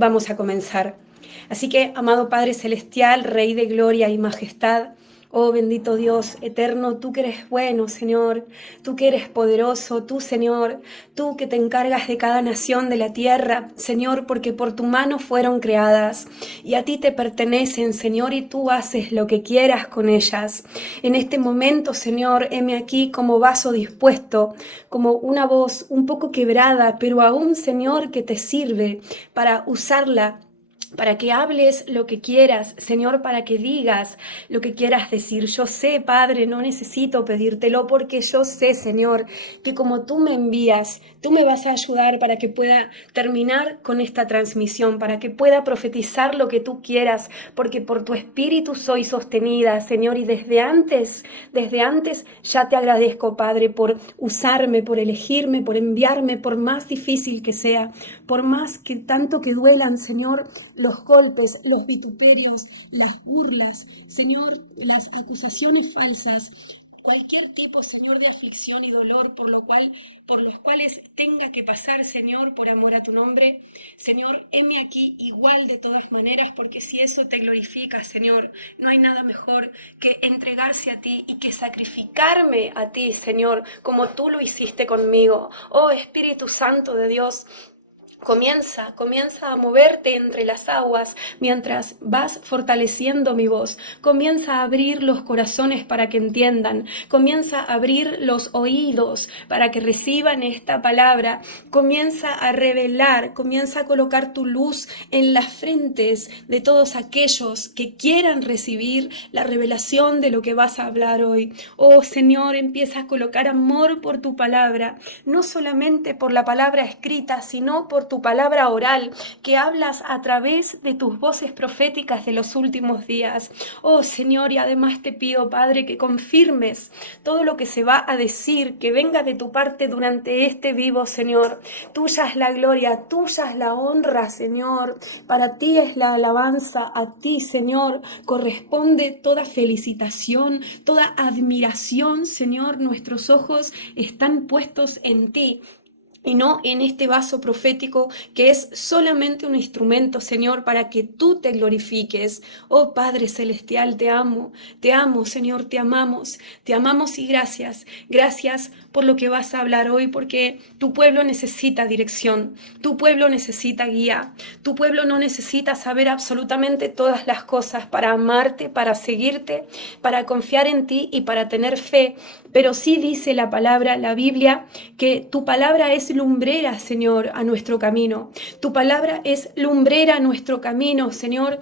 vamos a comenzar. Así que, amado Padre Celestial, Rey de gloria y majestad, oh bendito Dios eterno, tú que eres bueno, Señor, tú que eres poderoso, tú, Señor, tú que te encargas de cada nación de la tierra, Señor, porque por tu mano fueron creadas y a ti te pertenecen, Señor, y tú haces lo que quieras con ellas. En este momento, Señor, heme aquí como vaso dispuesto, como una voz un poco quebrada, pero aún, Señor, que te sirve para usarla, para que hables lo que quieras, Señor, para que digas lo que quieras decir. Yo sé, Padre, no necesito pedírtelo porque yo sé, Señor, que como tú me envías, tú me vas a ayudar para que pueda terminar con esta transmisión, para que pueda profetizar lo que tú quieras, porque por tu espíritu soy sostenida, Señor, y desde antes ya te agradezco, Padre, por usarme, por elegirme, por enviarme, por más difícil que sea, por más que tanto que duelan, Señor, los golpes, los vituperios, las burlas, Señor, las acusaciones falsas, cualquier tipo, Señor, de aflicción y dolor por los cuales tenga que pasar, Señor, por amor a tu nombre. Señor, heme aquí igual de todas maneras, porque si eso te glorifica, Señor, no hay nada mejor que entregarse a ti y que sacrificarme a ti, Señor, como tú lo hiciste conmigo. Oh Espíritu Santo de Dios, comienza a moverte entre las aguas mientras vas fortaleciendo mi voz. Comienza a abrir los corazones para que entiendan. Comienza a abrir los oídos para que reciban esta palabra. Comienza a revelar, comienza a colocar tu luz en las frentes de todos aquellos que quieran recibir la revelación de lo que vas a hablar hoy. Oh Señor, empieza a colocar amor por tu palabra, no solamente por la palabra escrita, sino por tu palabra oral que hablas a través de tus voces proféticas de los últimos días. Oh Señor, y además te pido, Padre, que confirmes todo lo que se va a decir, que venga de tu parte durante este vivo, Señor. Tuya es la gloria, tuya es la honra, Señor. Para ti es la alabanza, a ti, Señor, corresponde toda felicitación, toda admiración, Señor. Nuestros ojos están puestos en ti y no en este vaso profético que es solamente un instrumento, Señor, para que tú te glorifiques. Oh Padre Celestial, te amo, Señor, te amamos y gracias. Gracias por lo que vas a hablar hoy, porque tu pueblo necesita dirección, tu pueblo necesita guía, tu pueblo no necesita saber absolutamente todas las cosas para amarte, para seguirte, para confiar en ti y para tener fe. Pero sí dice la palabra, la Biblia, que tu palabra es lumbrera, Señor, a nuestro camino. Tu palabra es lumbrera a nuestro camino, Señor.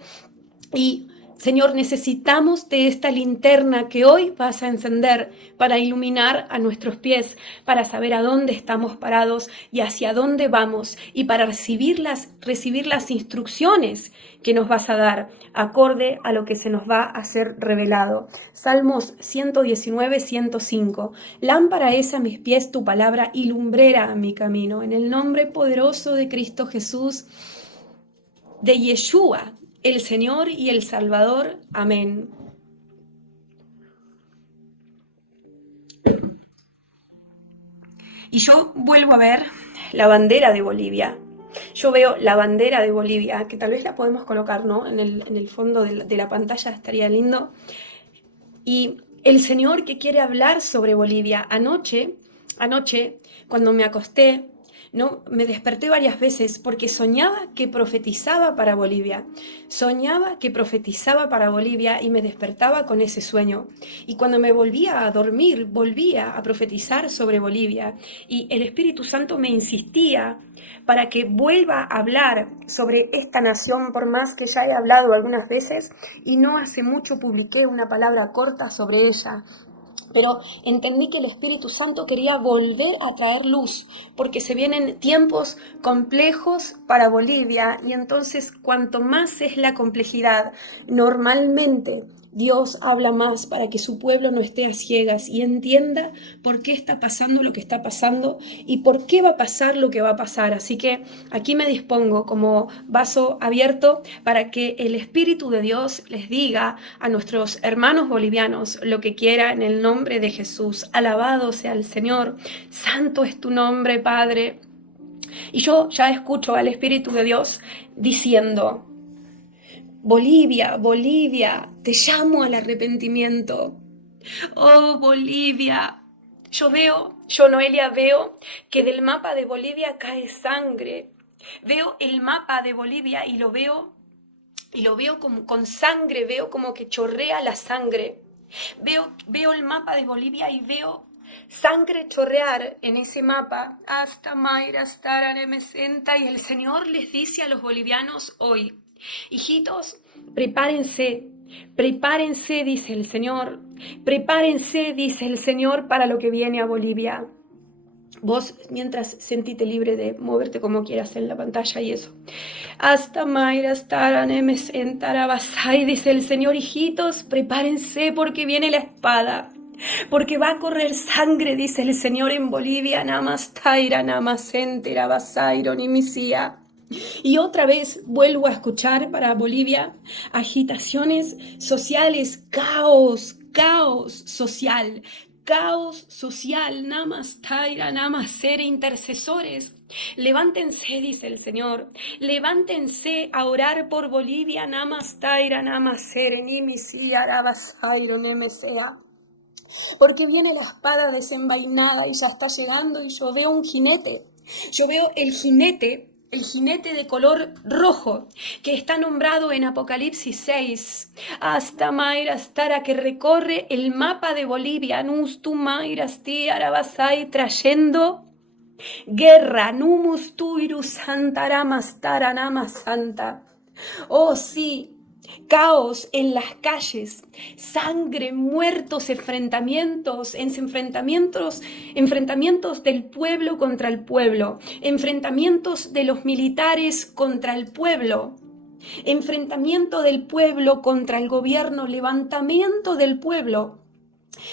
Y Señor, necesitamos de esta linterna que hoy vas a encender para iluminar a nuestros pies, para saber a dónde estamos parados y hacia dónde vamos, y para recibir las instrucciones que nos vas a dar, acorde a lo que se nos va a ser revelado. Salmos 119, 105. Lámpara es a mis pies tu palabra y lumbrera a mi camino. En el nombre poderoso de Cristo Jesús, de Yeshua, el Señor y el Salvador. Amén. Y yo vuelvo a ver la bandera de Bolivia. Yo veo la bandera de Bolivia, que tal vez la podemos colocar, ¿no? En el fondo de la pantalla, estaría lindo. Y el Señor que quiere hablar sobre Bolivia. Anoche, cuando me acosté, ¿no? Me desperté varias veces porque soñaba que profetizaba para Bolivia. Soñaba que profetizaba para Bolivia y me despertaba con ese sueño. Y cuando me volvía a dormir, volvía a profetizar sobre Bolivia. Y el Espíritu Santo me insistía para que vuelva a hablar sobre esta nación, por más que ya he hablado algunas veces y no hace mucho publiqué una palabra corta sobre ella. Pero entendí que el Espíritu Santo quería volver a traer luz, porque se vienen tiempos complejos para Bolivia, y entonces cuanto más es la complejidad, normalmente Dios habla más para que su pueblo no esté a ciegas y entienda por qué está pasando lo que está pasando y por qué va a pasar lo que va a pasar. Así que aquí me dispongo como vaso abierto para que el Espíritu de Dios les diga a nuestros hermanos bolivianos lo que quiera en el nombre de Jesús. Alabado sea el Señor. Santo es tu nombre, Padre. Y yo ya escucho al Espíritu de Dios diciendo, Bolivia, Bolivia, te llamo al arrepentimiento. Oh, Bolivia. Yo Noelia veo que del mapa de Bolivia cae sangre. Veo el mapa de Bolivia y lo veo como con sangre, veo como que chorrea la sangre. Veo el mapa de Bolivia y veo sangre chorrear en ese mapa. Hasta Mayra, hasta Mesenta. Y el Señor les dice a los bolivianos hoy, hijitos, prepárense, prepárense, dice el Señor. Prepárense, dice el Señor, para lo que viene a Bolivia. Vos, mientras, sentite libre de moverte como quieras en la pantalla y eso. Hasta Mayra, hasta Nemes, Entarabasai, dice el Señor, hijitos, prepárense porque viene la espada. Porque va a correr sangre, dice el Señor, en Bolivia. Namastaira, namasentera, basairo, nimisía. Y otra vez vuelvo a escuchar para Bolivia agitaciones sociales, caos, caos social. Caos social, namastaira, namasere, intercesores. Levántense, dice el Señor. Levántense a orar por Bolivia, namastaira, namasere, nimisi, arabasairo, nemesea. Porque viene la espada desenvainada y ya está llegando y yo veo un jinete. Yo veo el jinete de color rojo, que está nombrado en Apocalipsis 6, hasta Mairastara, que recorre el mapa de Bolivia, Nustu Mairasti Arabasai, trayendo guerra, Numus Tuiru Santaramastara Nama Santa. Oh sí, caos en las calles, sangre, muertos, enfrentamientos del pueblo contra el pueblo, enfrentamientos de los militares contra el pueblo, enfrentamiento del pueblo contra el gobierno, levantamiento del pueblo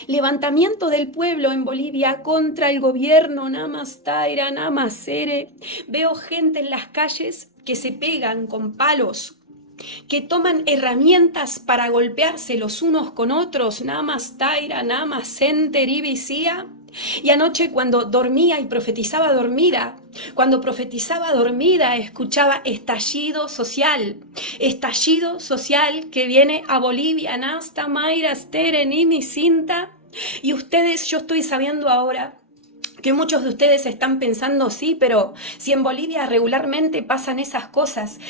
en Bolivia contra el gobierno, Namastaira, Namasere. Veo gente en las calles que se pegan con palos, que toman herramientas para golpearse los unos con otros, Namastaira, Namasenter y Visía. Y anoche cuando dormía y profetizaba dormida, escuchaba estallido social que viene a Bolivia, Nasta, Mayra, Steren y mi cinta. Y ustedes, yo estoy sabiendo ahora que muchos de ustedes están pensando, sí, pero si en Bolivia regularmente pasan esas cosas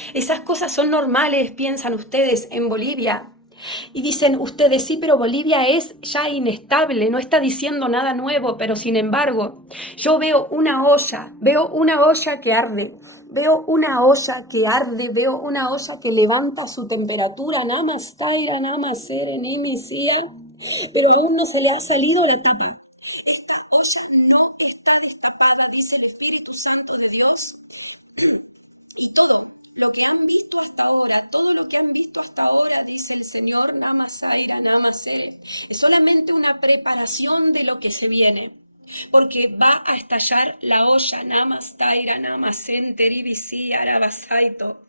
son normales, piensan ustedes en Bolivia. Y dicen ustedes, sí, pero Bolivia es ya inestable, no está diciendo nada nuevo, pero sin embargo, yo veo una olla que arde, veo una olla que levanta su temperatura, namastaira, namasere, nimisía, pero aún no se le ha salido la tapa. Esta olla no está destapada, dice el Espíritu Santo de Dios. Y todo lo que han visto hasta ahora, dice el Señor, Namasaira, Namasere, es solamente una preparación de lo que se viene. Porque va a estallar la olla, Namastaira, Namasenter, Ibisi, Arabasaito.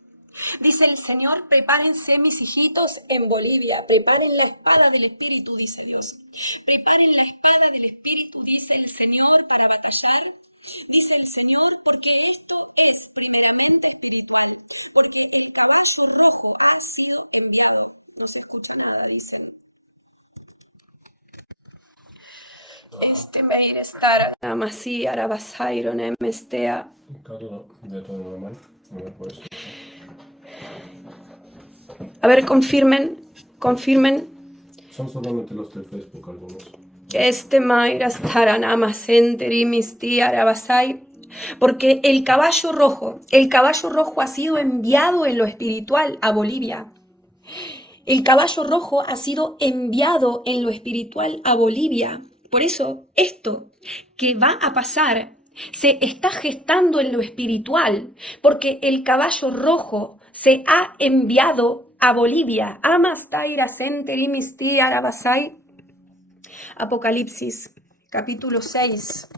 Dice el Señor, prepárense mis hijitos en Bolivia, preparen la espada del Espíritu, dice Dios. Preparen la espada del Espíritu, dice el Señor, para batallar. Dice el Señor, porque esto es primeramente espiritual, porque el caballo rojo ha sido enviado. No se escucha nada, dicen. Meir estar namasí arabasairo nemestea. De todo normal. A ver, confirmen. Son solamente los de Facebook algunos. Porque el caballo rojo ha sido enviado en lo espiritual a Bolivia. El caballo rojo ha sido enviado en lo espiritual a Bolivia. Por eso, esto que va a pasar se está gestando en lo espiritual, porque el caballo rojo se ha enviado a Bolivia. Amastaira senterimisti arabasai. Apocalipsis, capítulo 6.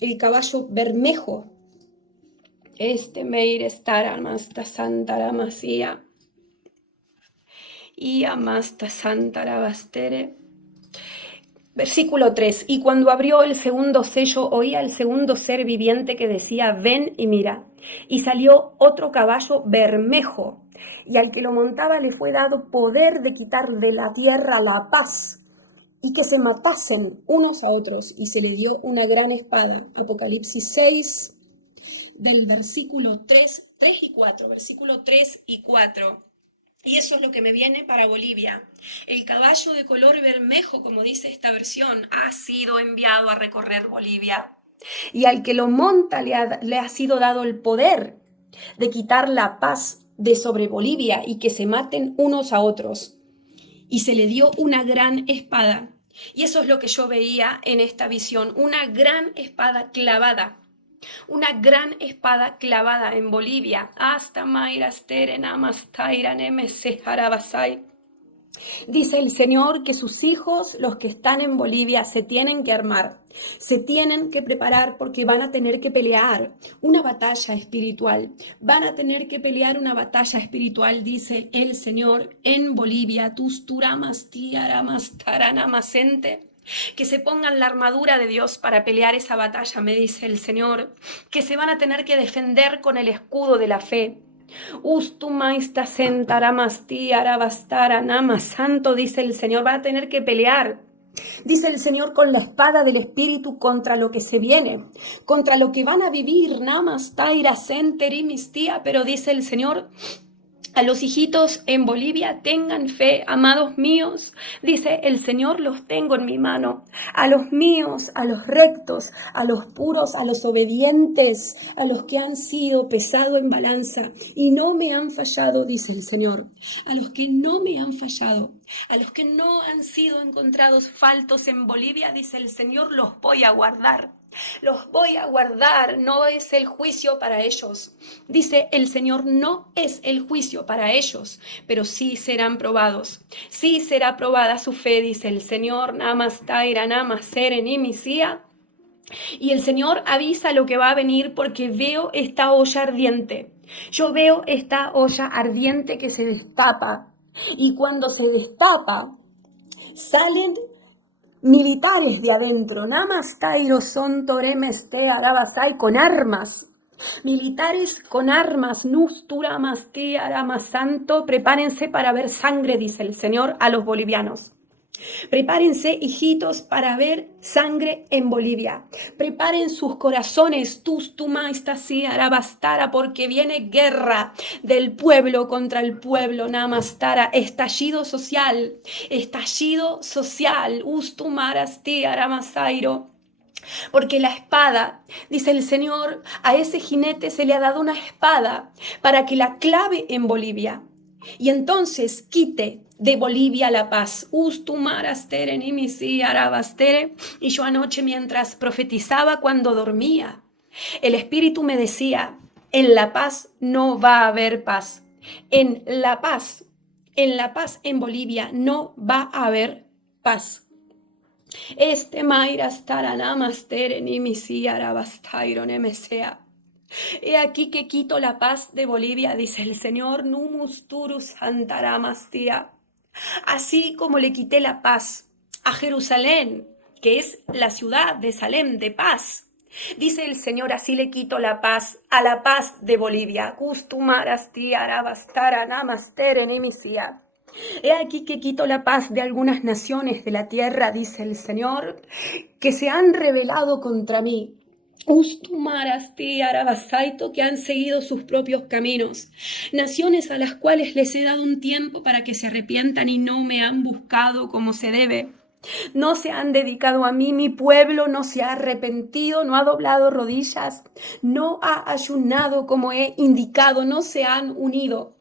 El caballo bermejo. Meir estar amasta santara masía. Y amasta santara bastere. Versículo 3. Y cuando abrió el segundo sello, oía el segundo ser viviente que decía, ven y mira. Y salió otro caballo bermejo, y al que lo montaba le fue dado poder de quitar de la tierra la paz, y que se matasen unos a otros, y se le dio una gran espada. Apocalipsis 6, del versículo 3 y 4, versículo 3 y 4. Y eso es lo que me viene para Bolivia. El caballo de color bermejo, como dice esta versión, ha sido enviado a recorrer Bolivia. Y al que lo monta le ha sido dado el poder de quitar la paz de sobre Bolivia y que se maten unos a otros. Y se le dio una gran espada. Y eso es lo que yo veía en esta visión, una gran espada clavada. Una gran espada clavada en Bolivia. Hasta Mairasteren Amastairan MS Harabasai. Dice el Señor que sus hijos, los que están en Bolivia, se tienen que armar, se tienen que preparar porque van a tener que pelear una batalla espiritual. Van a tener que pelear una batalla espiritual, dice el Señor, en Bolivia. Tus turamas tiaramas taranamasente. Que se pongan la armadura de Dios para pelear esa batalla, me dice el Señor, que se van a tener que defender con el escudo de la fe. Ustumaista sentaramasti arabastara nama santo, dice el Señor, van a tener que pelear. Dice el Señor con la espada del Espíritu contra lo que se viene, contra lo que van a vivir, namastaira senterimistia, pero dice el Señor, a los hijitos en Bolivia, tengan fe, amados míos, dice el Señor, los tengo en mi mano. A los míos, a los rectos, a los puros, a los obedientes, a los que han sido pesado en balanza y no me han fallado, dice el Señor. A los que no me han fallado, a los que no han sido encontrados faltos en Bolivia, dice el Señor, los voy a guardar. Los voy a guardar, no es el juicio para ellos. Dice el Señor, no es el juicio para ellos, pero sí serán probados. Sí será probada su fe, dice el Señor. Namastaira, namaserenimisia. Y el Señor avisa lo que va a venir porque veo esta olla ardiente. Yo veo esta olla ardiente que se destapa. Y cuando se destapa, salen militares de adentro, namastairo son toremeste arabasai, con armas, militares con armas, nusturamasti aramasanto, prepárense para ver sangre, dice el Señor a los bolivianos. Prepárense, hijitos, para ver sangre en Bolivia. Preparen sus corazones, tumaistasi arabastara, porque viene guerra del pueblo contra el pueblo, namastara, estallido social, ustumarasti aramasairo. Porque la espada, dice el Señor, a ese jinete se le ha dado una espada para que la clave en Bolivia y entonces quite de Bolivia la paz. Y yo anoche mientras profetizaba cuando dormía, el Espíritu me decía, en la paz no va a haber paz. En la paz en Bolivia no va a haber paz. Este Mairas Taranamaster Nimisi Arabastairon MSA. He aquí que quito la paz de Bolivia, dice el Señor, Numus Turus Antaramastia. Así como le quité la paz a Jerusalén, que es la ciudad de Salem de paz, dice el Señor, así le quito la paz a la paz de Bolivia. Custumarasti Arabastara Namaster Nimisia. He aquí que quito la paz de algunas naciones de la tierra, dice el Señor, que se han rebelado contra mí. Ustumarasti arabasaito, que han seguido sus propios caminos, naciones a las cuales les he dado un tiempo para que se arrepientan y no me han buscado como se debe. No se han dedicado a mí, mi pueblo no se ha arrepentido, no ha doblado rodillas, no ha ayunado como he indicado, no se han unido.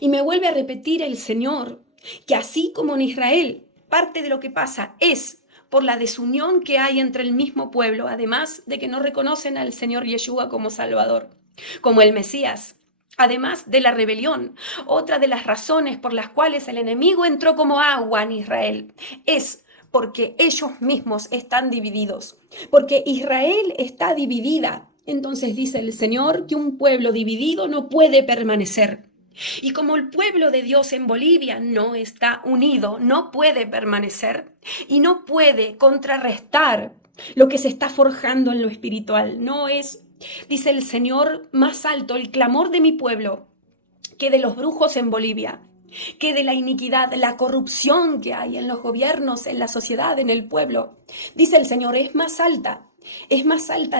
Y me vuelve a repetir el Señor que así como en Israel, parte de lo que pasa es por la desunión que hay entre el mismo pueblo, además de que no reconocen al Señor Yeshua como Salvador, como el Mesías, además de la rebelión. Otra de las razones por las cuales el enemigo entró como agua en Israel es porque ellos mismos están divididos, porque Israel está dividida. Entonces dice el Señor que un pueblo dividido no puede permanecer. Y como el pueblo de Dios en Bolivia no está unido, no puede permanecer y no puede contrarrestar lo que se está forjando en lo espiritual. No es, dice el Señor, más alto el clamor de mi pueblo que de los brujos en Bolivia, que de la iniquidad, la corrupción que hay en los gobiernos, en la sociedad, en el pueblo. Dice el Señor, es más alta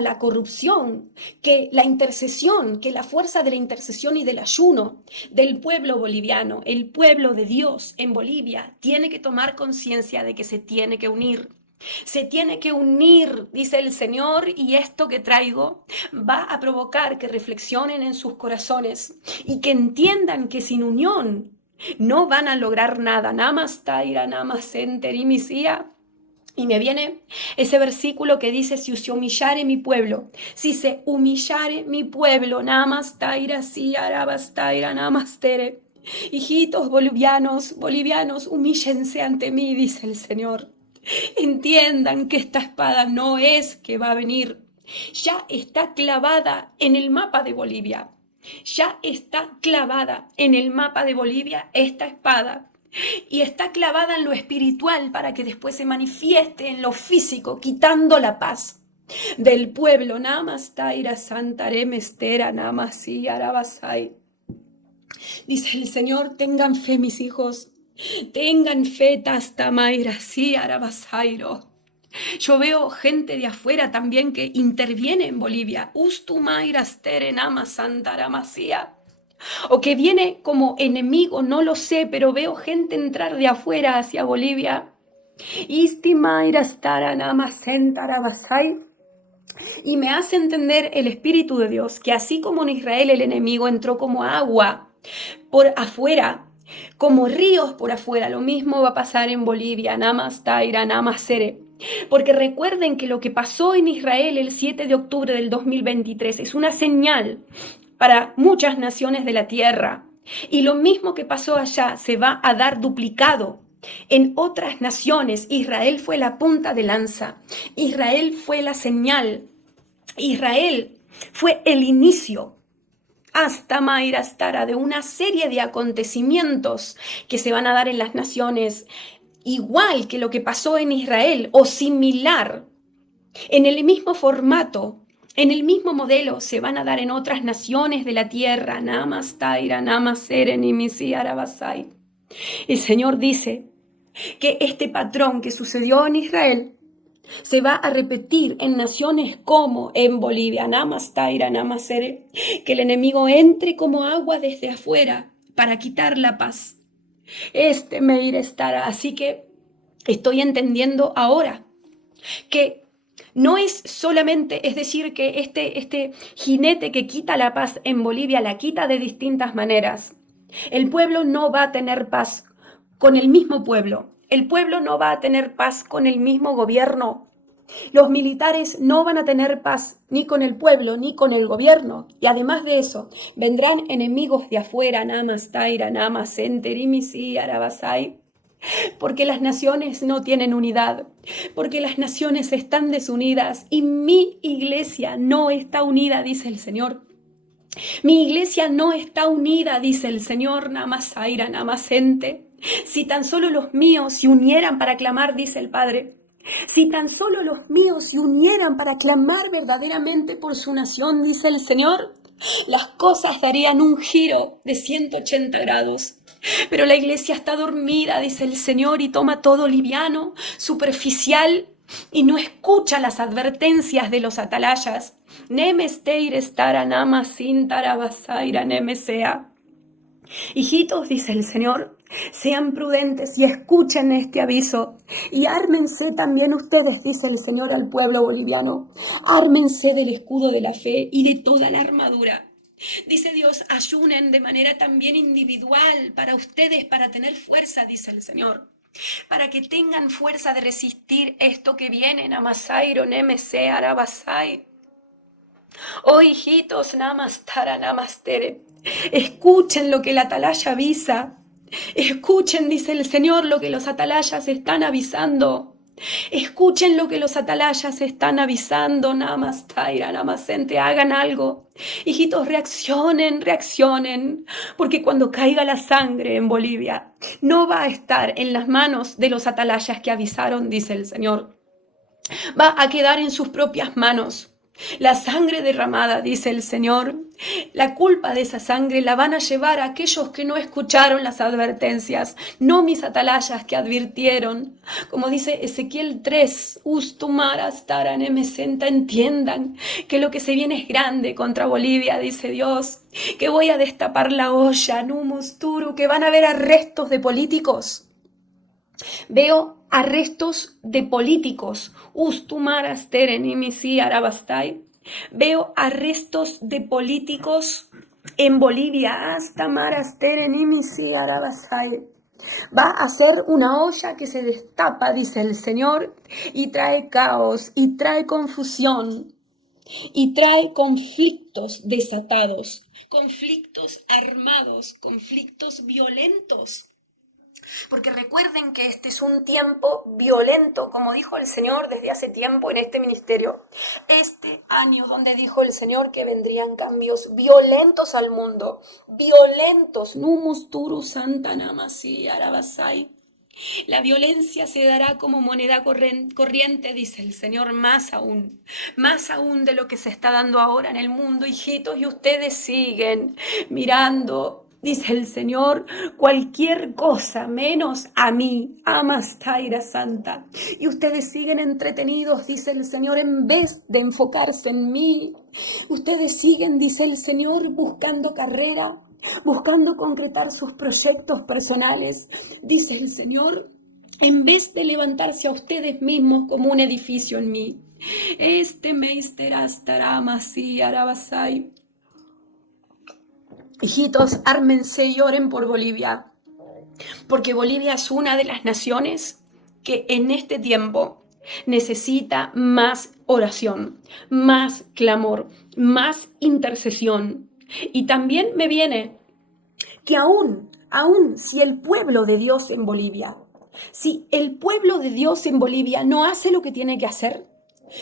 la corrupción que la intercesión, que la fuerza de la intercesión y del ayuno del pueblo boliviano. El pueblo de Dios en Bolivia tiene que tomar conciencia de que se tiene que unir. Se tiene que unir, dice el Señor, y esto que traigo va a provocar que reflexionen en sus corazones y que entiendan que sin unión no van a lograr nada. Namastaira, namasenterinisia. Y me viene ese versículo que dice, si se humillare mi pueblo, si se humillare mi pueblo, namastaira, si arabastaira, namastere. Hijitos bolivianos, humíllense ante mí, dice el Señor. Entiendan que esta espada no es que va a venir, ya está clavada en el mapa de Bolivia. Ya está clavada en el mapa de Bolivia esta espada. Y está clavada en lo espiritual para que después se manifieste en lo físico, quitando la paz del pueblo. Namastaira santaremestera namasi arabasai. Dice el Señor, tengan fe mis hijos. Tengan fe, Tastamaira, sí, Arabasairo. Yo veo gente de afuera también que interviene en Bolivia. Ustumaira Sterenama Santaramasía. O que viene como enemigo, no lo sé, pero veo gente entrar de afuera hacia Bolivia. Istimaira Staranama Sentarabasai. Y me hace entender el Espíritu de Dios que así como en Israel el enemigo entró como agua por afuera, como ríos por afuera, lo mismo va a pasar en Bolivia, Namastaira, Namasere. Porque recuerden que lo que pasó en Israel el 7 de octubre del 2023 es una señal para muchas naciones de la tierra. Y lo mismo que pasó allá se va a dar duplicado en otras naciones. Israel fue la punta de lanza. Israel fue la señal. Israel fue el inicio hasta Mairastara de una serie de acontecimientos que se van a dar en las naciones, igual que lo que pasó en Israel o similar, en el mismo formato, en el mismo modelo, se van a dar en otras naciones de la tierra. Namastaira, Namasere, Nimisi, Arabasai. El Señor dice que este patrón que sucedió en Israel se va a repetir en naciones como en Bolivia, Namastaira, Namasere, que el enemigo entre como agua desde afuera para quitar la paz. Meir estará. Así que estoy entendiendo ahora que no es solamente, es decir, que este jinete que quita la paz en Bolivia la quita de distintas maneras. El pueblo no va a tener paz con el mismo pueblo. El pueblo no va a tener paz con el mismo gobierno. Los militares no van a tener paz ni con el pueblo ni con el gobierno. Y además de eso, vendrán enemigos de afuera, Namastaira, Namasenterimisi, Arabasai, porque las naciones no tienen unidad, porque las naciones están desunidas y mi iglesia no está unida, dice el Señor. Mi iglesia no está unida, dice el Señor, Namasaira, Namasente. Si tan solo los míos se unieran para clamar, dice el Padre. Si tan solo los míos se unieran para clamar verdaderamente por su nación, dice el Señor, las cosas darían un giro de 180 grados. Pero la iglesia está dormida, dice el Señor, y toma todo liviano, superficial, y no escucha las advertencias de los atalayas. Nemesteir estara nama sin tarabasaira nemesea. Hijitos, dice el Señor, sean prudentes y escuchen este aviso. Y ármense también ustedes, dice el Señor al pueblo boliviano. Ármense del escudo de la fe y de toda la armadura. Dice Dios, ayunen de manera también individual para ustedes, para tener fuerza, dice el Señor. Para que tengan fuerza de resistir esto que viene, Namasairo, Nemese, Arabasai. Oh hijitos, Namastara, Namastere. Escuchen lo que el atalaya avisa. Escuchen, dice el Señor, lo que los atalayas están avisando. Escuchen lo que los atalayas están avisando. Namastaira, namasente, hagan algo. Hijitos, reaccionen, reaccionen. Porque cuando caiga la sangre en Bolivia, no va a estar en las manos de los atalayas que avisaron, dice el Señor. Va a quedar en sus propias manos. La sangre derramada, dice el Señor, la culpa de esa sangre la van a llevar a aquellos que no escucharon las advertencias, no mis atalayas que advirtieron. Como dice Ezequiel 3, Ustumaras Taranemesenta, entiendan que lo que se viene es grande contra Bolivia, dice Dios, que voy a destapar la olla, Numusturu, que van a haber arrestos de políticos. Veo arrestos de políticos. Ustumaras terenimisi arabastai. Veo arrestos de políticos en Bolivia. Hasta maras terenimisi arabastai. Va a ser una olla que se destapa, dice el Señor, y trae caos, y trae confusión, y trae conflictos desatados, conflictos armados, conflictos violentos. Porque recuerden que este es un tiempo violento, como dijo el Señor desde hace tiempo en este ministerio. Este año donde dijo el Señor que vendrían cambios violentos al mundo, violentos. Numusturu Santa Namasi Arabasai. La violencia se dará como moneda corriente, dice el Señor, más aún de lo que se está dando ahora en el mundo, hijitos, y ustedes siguen mirando. Dice el Señor, cualquier cosa menos a mí, Amastaira Santa. Y ustedes siguen entretenidos, dice el Señor, en vez de enfocarse en mí. Ustedes siguen, dice el Señor, buscando carrera, buscando concretar sus proyectos personales. Dice el Señor, en vez de levantarse a ustedes mismos como un edificio en mí. Este meister astaramasi arabasai. Hijitos, ármense y oren por Bolivia, porque Bolivia es una de las naciones que en este tiempo necesita más oración, más clamor, más intercesión. Y también me viene que aún si el pueblo de Dios en Bolivia, si el pueblo de Dios en Bolivia no hace lo que tiene que hacer,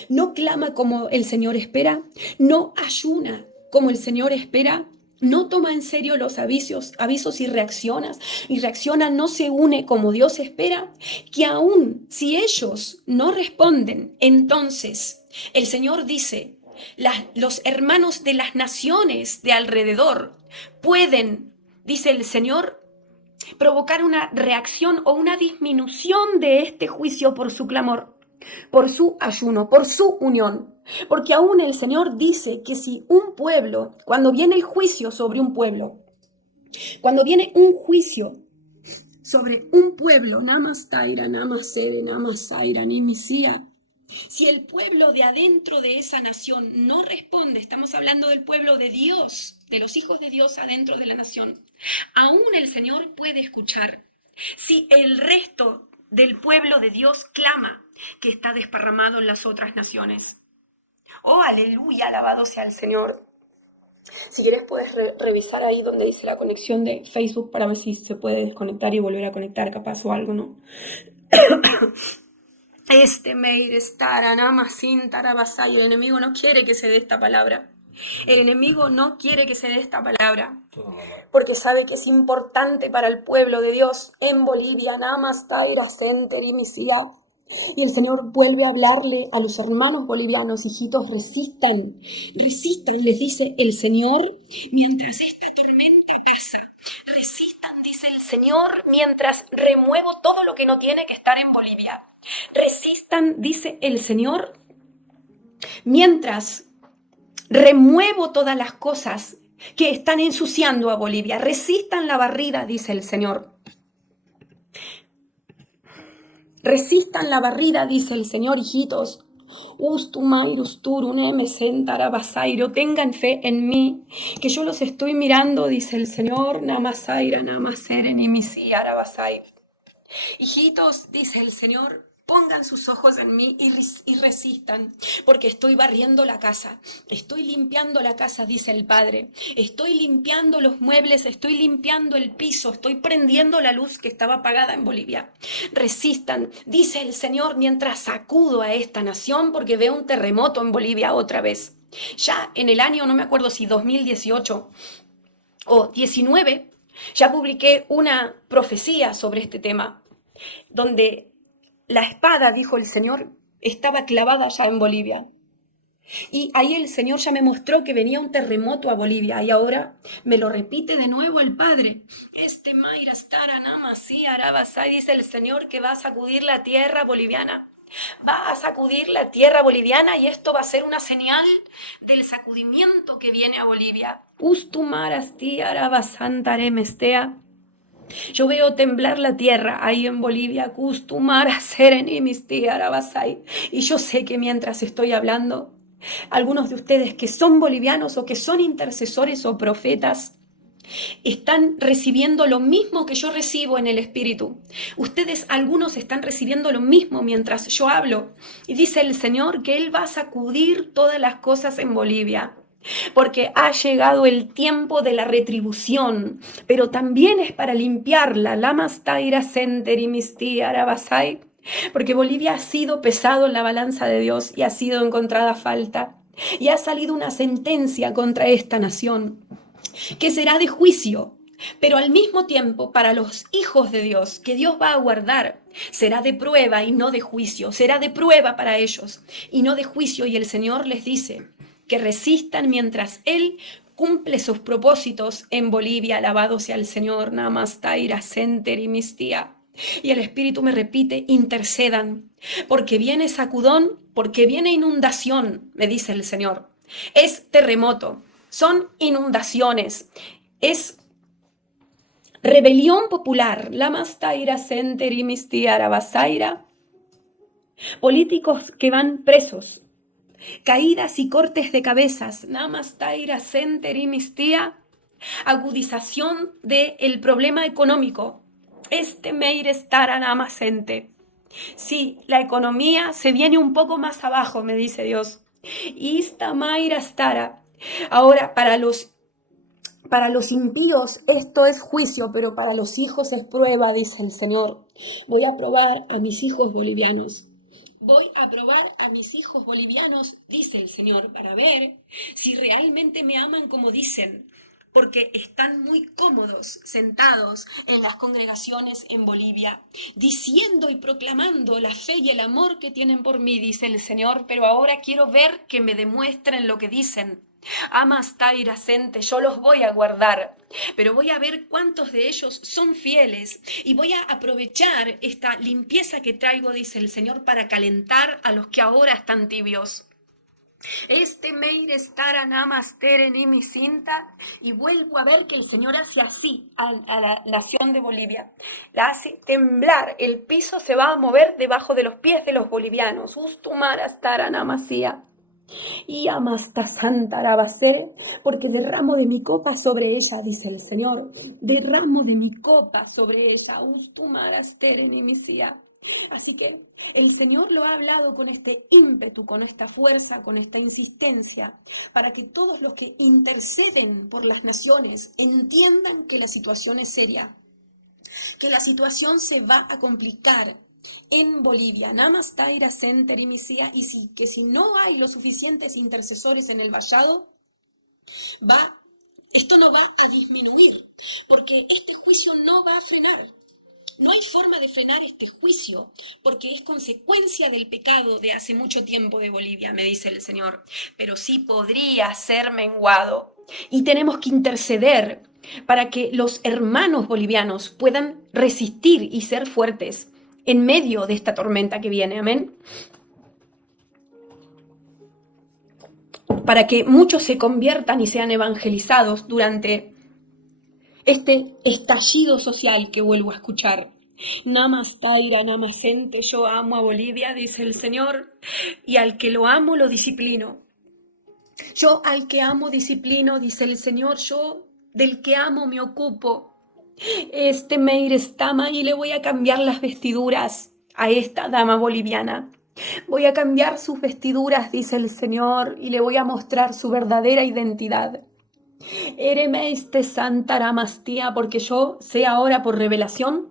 no clama como el Señor espera, no ayuna como el Señor espera, no toma en serio los avisos y reacciona, no se une como Dios espera, que aún si ellos no responden, entonces el Señor dice, los hermanos de las naciones de alrededor pueden, dice el Señor, provocar una reacción o una disminución de este juicio por su clamor, por su ayuno, por su unión. Porque aún el Señor dice que si un pueblo, cuando viene el juicio sobre un pueblo, cuando viene un juicio sobre un pueblo, namastaira, namasere, namasaira, nimisía, si el pueblo de adentro de esa nación no responde, estamos hablando del pueblo de Dios, de los hijos de Dios adentro de la nación, aún el Señor puede escuchar. Si el resto del pueblo de Dios clama, que está desparramado en las otras naciones. Oh, aleluya, alabado sea el Señor. Si quieres puedes revisar ahí donde dice la conexión de Facebook para ver si se puede desconectar y volver a conectar, capaz o algo, ¿no? Meir estará namasin tarabasai. El enemigo no quiere que se dé esta palabra. El enemigo no quiere que se dé esta palabra, porque sabe que es importante para el pueblo de Dios en Bolivia. Namastaira center y misía. Y el Señor vuelve a hablarle a los hermanos bolivianos, hijitos, resistan, les dice el Señor, mientras esta tormenta pasa. Resistan, dice el Señor, mientras remuevo todo lo que no tiene que estar en Bolivia. Resistan, dice el Señor, mientras remuevo todas las cosas que están ensuciando a Bolivia. Resistan la barrida, dice el Señor. Resistan la barrida, dice el Señor, hijitos. Tengan fe en mí, que yo los estoy mirando, dice el Señor. Namasaira, namasere, nimisi, arabasai. Hijitos, dice el Señor, pongan sus ojos en mí y resistan, porque estoy barriendo la casa, estoy limpiando la casa, dice el Padre, estoy limpiando los muebles, estoy limpiando el piso, estoy prendiendo la luz que estaba apagada en Bolivia. Resistan, dice el Señor, mientras sacudo a esta nación, porque veo un terremoto en Bolivia otra vez. Ya en el año, no me acuerdo si 2018 o 19, ya publiqué una profecía sobre este tema, donde la espada, dijo el Señor, estaba clavada ya en Bolivia. Y ahí el Señor ya me mostró que venía un terremoto a Bolivia y ahora me lo repite de nuevo el Padre. Mayra Stara Namasi Arabasai, dice el Señor que va a sacudir la tierra boliviana. Va a sacudir la tierra boliviana y esto va a ser una señal del sacudimiento que viene a Bolivia. Ustumarasti Arabasantare. Yo veo temblar la tierra ahí en Bolivia, y yo sé que mientras estoy hablando, algunos de ustedes que son bolivianos o que son intercesores o profetas, están recibiendo lo mismo que yo recibo en el Espíritu. Ustedes, algunos, están recibiendo lo mismo mientras yo hablo. Y dice el Señor que Él va a sacudir todas las cosas en Bolivia, porque ha llegado el tiempo de la retribución, pero también es para limpiarla. Porque Bolivia ha sido pesado en la balanza de Dios y ha sido encontrada falta. Y ha salido una sentencia contra esta nación, que será de juicio, pero al mismo tiempo para los hijos de Dios, que Dios va a guardar, será de prueba y no de juicio. Será de prueba para ellos y no de juicio. Y el Señor les dice que resistan mientras Él cumple sus propósitos en Bolivia. Alabado sea el Señor. Namastaira Center y Mistía. Y el Espíritu me repite, intercedan, porque viene sacudón, porque viene inundación, me dice el Señor. Es terremoto, son inundaciones, es rebelión popular. Lamastaira Center y Mistía Arabasaira. Políticos que van presos, caídas y cortes de cabezas. Namastaira Center y Mistía. Agudización del problema económico. Meire Stara Namasente. Sí, la economía se viene un poco más abajo, me dice Dios. Ista Mayra Stara. Ahora, para los impíos esto es juicio, pero para los hijos es prueba, dice el Señor. Voy a probar a mis hijos bolivianos. Voy a probar a mis hijos bolivianos, dice el Señor, para ver si realmente me aman como dicen, porque están muy cómodos sentados en las congregaciones en Bolivia, diciendo y proclamando la fe y el amor que tienen por mí, dice el Señor, pero ahora quiero ver que me demuestren lo que dicen. Amastaira Cente, yo los voy a guardar, pero voy a ver cuántos de ellos son fieles y voy a aprovechar esta limpieza que traigo, dice el Señor, para calentar a los que ahora están tibios. Meire Stara Namastere ni mi cinta, y vuelvo a ver que el Señor hace así a la nación de Bolivia, la hace temblar, el piso se va a mover debajo de los pies de los bolivianos. Ustumara Stara Namasía. Y amasta santa arabacere, porque derramo de mi copa sobre ella, dice el Señor, derramo de mi copa sobre ella. Ustumara Stere ni misía. Así que el Señor lo ha hablado con este ímpetu, con esta fuerza, con esta insistencia, para que todos los que interceden por las naciones entiendan que la situación es seria, que la situación se va a complicar en Bolivia. Namastaira Center y Misía, y que si no hay los suficientes intercesores en el vallado, esto no va a disminuir, porque este juicio no va a frenar. No hay forma de frenar este juicio, porque es consecuencia del pecado de hace mucho tiempo de Bolivia, me dice el Señor, pero sí podría ser menguado. Y tenemos que interceder para que los hermanos bolivianos puedan resistir y ser fuertes en medio de esta tormenta que viene. Amén. Para que muchos se conviertan y sean evangelizados durante este estallido social que vuelvo a escuchar. Namastaira, namasente, yo amo a Bolivia, dice el Señor, y al que lo amo lo disciplino. Yo al que amo disciplino, dice el Señor, yo del que amo me ocupo. Meire Stama, y le voy a cambiar las vestiduras. a esta dama boliviana. Voy a cambiar sus vestiduras, dice el Señor, y le voy a mostrar su verdadera identidad. Eremeiste Santaramastía, porque yo sé ahora por revelación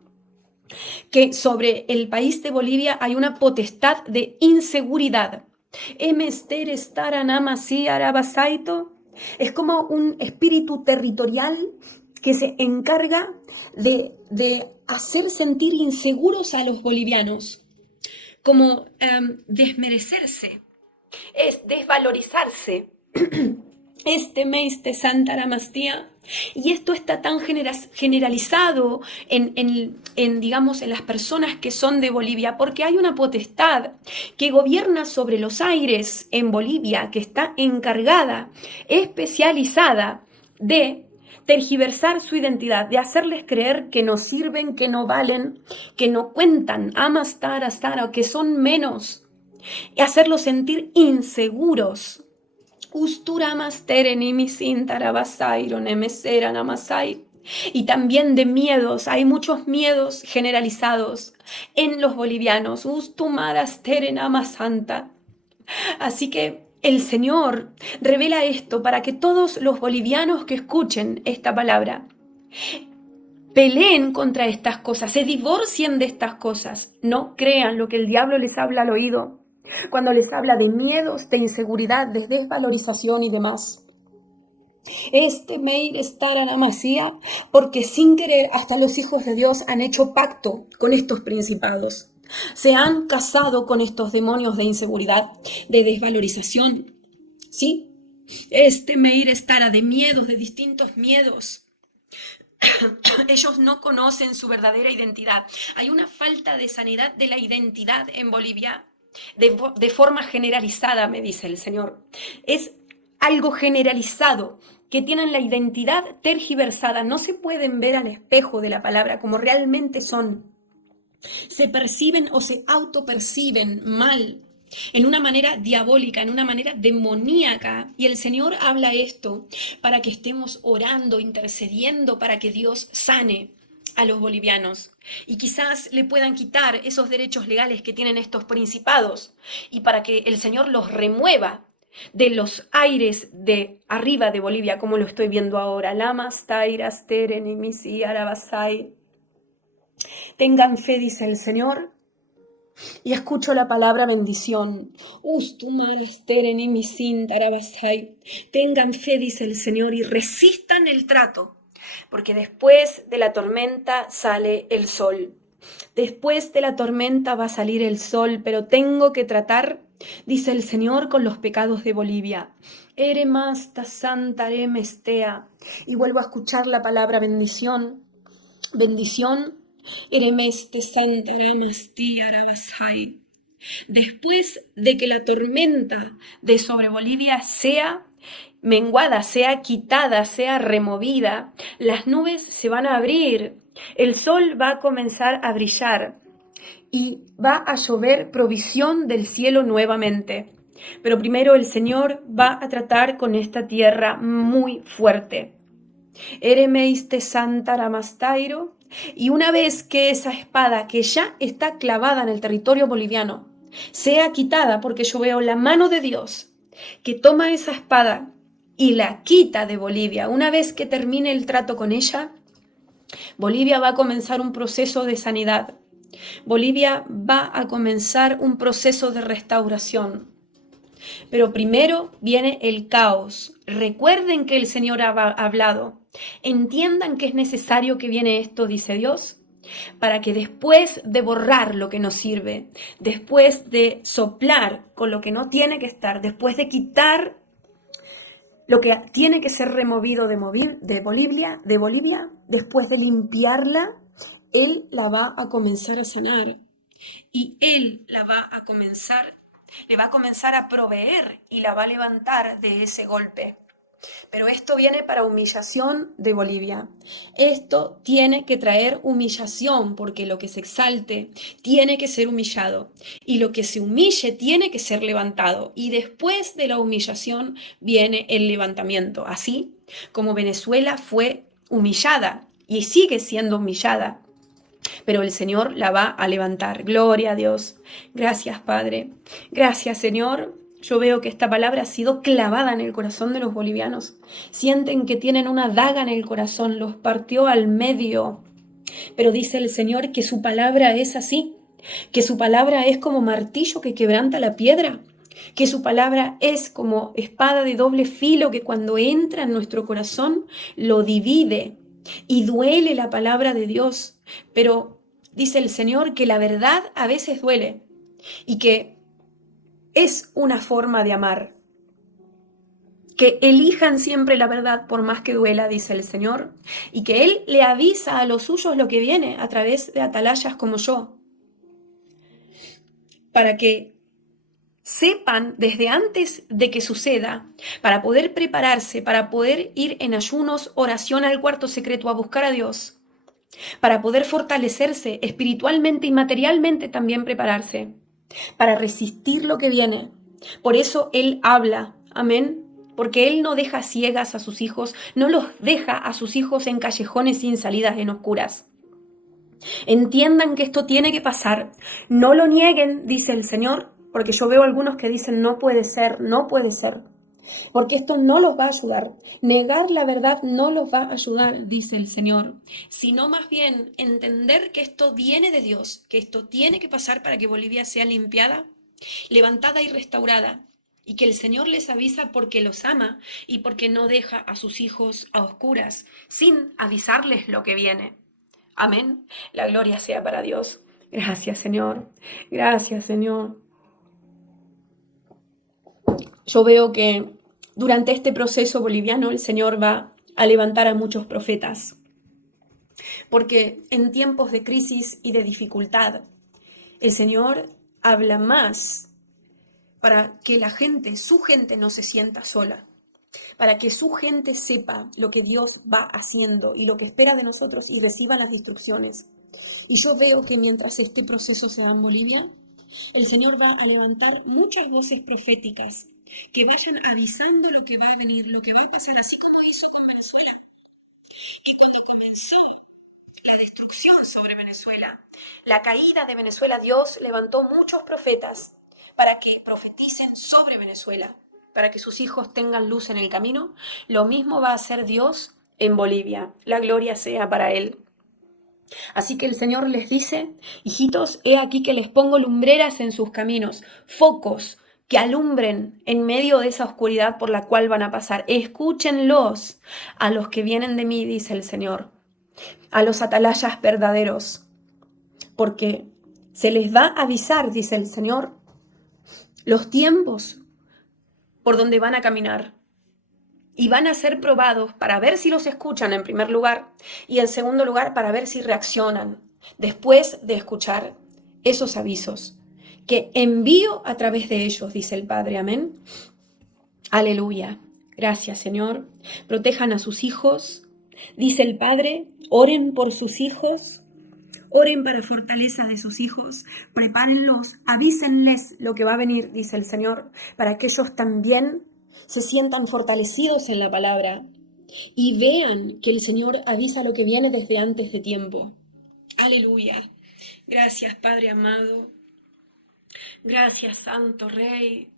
que sobre el país de Bolivia hay una potestad de inseguridad. Emester estaranamasi arabasaito. Es como un espíritu territorial que se encarga de hacer sentir inseguros a los bolivianos, como desmerecerse, es desvalorizarse. Este mes de Santa Ramastía. Y esto está tan generalizado digamos, en las personas que son de Bolivia, porque hay una potestad que gobierna sobre los aires en Bolivia, que está encargada, especializada de tergiversar su identidad, de hacerles creer que no sirven, que no valen, que no cuentan, amastar, astar, o que son menos, y hacerlos sentir inseguros. Y también de miedos, hay muchos miedos generalizados en los bolivianos. Así que el Señor revela esto para que todos los bolivianos que escuchen esta palabra peleen contra estas cosas, se divorcien de estas cosas, no crean lo que el diablo les habla al oído cuando les habla de miedos, de inseguridad, de desvalorización y demás. Meir estar a la masía, porque sin querer hasta los hijos de Dios han hecho pacto con estos principados. Se han casado con estos demonios de inseguridad, de desvalorización. ¿Sí? Meir estará de miedos, de distintos miedos. Ellos no conocen su verdadera identidad. Hay una falta de sanidad de la identidad en Bolivia. De forma generalizada, me dice el Señor. Es algo generalizado, que tienen la identidad tergiversada, no se pueden ver al espejo de la palabra como realmente son. Se perciben o se autoperciben mal, en una manera diabólica, en una manera demoníaca. Y el Señor habla esto para que estemos orando, intercediendo para que Dios sane a los bolivianos y quizás le puedan quitar esos derechos legales que tienen estos principados y para que el Señor los remueva de los aires de arriba de Bolivia, como lo estoy viendo ahora. Lamas, tairas, teren, imisi, arabasai. Tengan fe, dice el Señor, y escucho la palabra bendición. Ustumaras, teren, imisin, arabasai. Tengan fe, dice el Señor, y resistan el trato. Porque después de la tormenta sale el sol. Después de la tormenta va a salir el sol, pero tengo que tratar, dice el Señor, con los pecados de Bolivia. Eremasta santaremestea. Y vuelvo a escuchar la palabra bendición. Bendición. Eremeste santaramasti arabasai. Después de que la tormenta de sobre Bolivia sea menguada, sea quitada, sea removida, las nubes se van a abrir, el sol va a comenzar a brillar y va a llover provisión del cielo nuevamente. Pero primero el Señor va a tratar con esta tierra muy fuerte. Eremeiste santaramastairo. Y una vez que esa espada que ya está clavada en el territorio boliviano sea quitada, porque yo veo la mano de Dios que toma esa espada y la quita de Bolivia. Una vez que termine el trato con ella, Bolivia va a comenzar un proceso de sanidad. Bolivia va a comenzar un proceso de restauración. Pero primero viene el caos. Recuerden que el Señor ha hablado. Entiendan que es necesario que viene esto, dice Dios, para que después de borrar lo que no sirve, después de soplar con lo que no tiene que estar, después de quitar lo que tiene que ser removido de Bolivia, después de limpiarla, Él la va a comenzar a sanar y Él le va a comenzar a proveer y la va a levantar de ese golpe. Pero esto viene para humillación de Bolivia. Esto tiene que traer humillación, porque lo que se exalte tiene que ser humillado y lo que se humille tiene que ser levantado. Y después de la humillación viene el levantamiento. Así como Venezuela fue humillada y sigue siendo humillada pero el Señor la va a levantar. Gloria a Dios. Gracias, Padre. Gracias, Señor. Yo veo que esta palabra ha sido clavada en el corazón de los bolivianos. Sienten que tienen una daga en el corazón, los partió al medio. Pero dice el Señor que su palabra es así, que su palabra es como martillo que quebranta la piedra, que su palabra es como espada de doble filo que cuando entra en nuestro corazón lo divide y duele la palabra de Dios. Pero dice el Señor que la verdad a veces duele y que es una forma de amar. Que elijan siempre la verdad por más que duela, dice el Señor, y que Él le avisa a los suyos lo que viene a través de atalayas como yo, para que sepan desde antes de que suceda, para poder prepararse, para poder ir en ayunos, oración al cuarto secreto a buscar a Dios, para poder fortalecerse espiritualmente y materialmente, también prepararse, para resistir lo que viene. Por eso Él habla, amén, porque Él no deja ciegas a sus hijos, no los deja a sus hijos en callejones sin salidas, en oscuras. Entiendan que esto tiene que pasar, no lo nieguen, dice el Señor, porque yo veo algunos que dicen no puede ser, no puede ser, porque esto no los va a ayudar. Negar la verdad no los va a ayudar, dice el Señor, sino más bien entender que esto viene de Dios, que esto tiene que pasar para que Bolivia sea limpiada, levantada y restaurada, y que el Señor les avisa porque los ama y porque no deja a sus hijos a oscuras sin avisarles lo que viene. Amén. La gloria sea para Dios. Gracias, Señor. Gracias, Señor. Yo veo que durante este proceso boliviano el Señor va a levantar a muchos profetas, porque en tiempos de crisis y de dificultad, el Señor habla más para que la gente, su gente, no se sienta sola, para que su gente sepa lo que Dios va haciendo y lo que espera de nosotros y reciban las instrucciones. Y yo veo que mientras este proceso se da en Bolivia, el Señor va a levantar muchas voces proféticas que vayan avisando lo que va a venir, lo que va a pasar, así como hizo con Venezuela, que cuando comenzó la destrucción sobre Venezuela, la caída de Venezuela, Dios levantó muchos profetas para que profeticen sobre Venezuela, para que sus hijos tengan luz en el camino. Lo mismo va a hacer Dios en Bolivia. La gloria sea para Él. Así que el Señor les dice, hijitos, he aquí que les pongo lumbreras en sus caminos, focos que alumbren en medio de esa oscuridad por la cual van a pasar. Escúchenlos a los que vienen de mí, dice el Señor, a los atalayas verdaderos, porque se les va a avisar, dice el Señor, los tiempos por donde van a caminar. Y van a ser probados para ver si los escuchan en primer lugar y en segundo lugar para ver si reaccionan después de escuchar esos avisos que envío a través de ellos, dice el Padre. Amén. Aleluya. Gracias, Señor. Protejan a sus hijos, dice el Padre. Oren por sus hijos. Oren para fortaleza de sus hijos, prepárenlos, avísenles lo que va a venir, dice el Señor, para que ellos también se sientan fortalecidos en la palabra y vean que el Señor avisa lo que viene desde antes de tiempo. Aleluya. Gracias, Padre amado. Gracias, Santo Rey.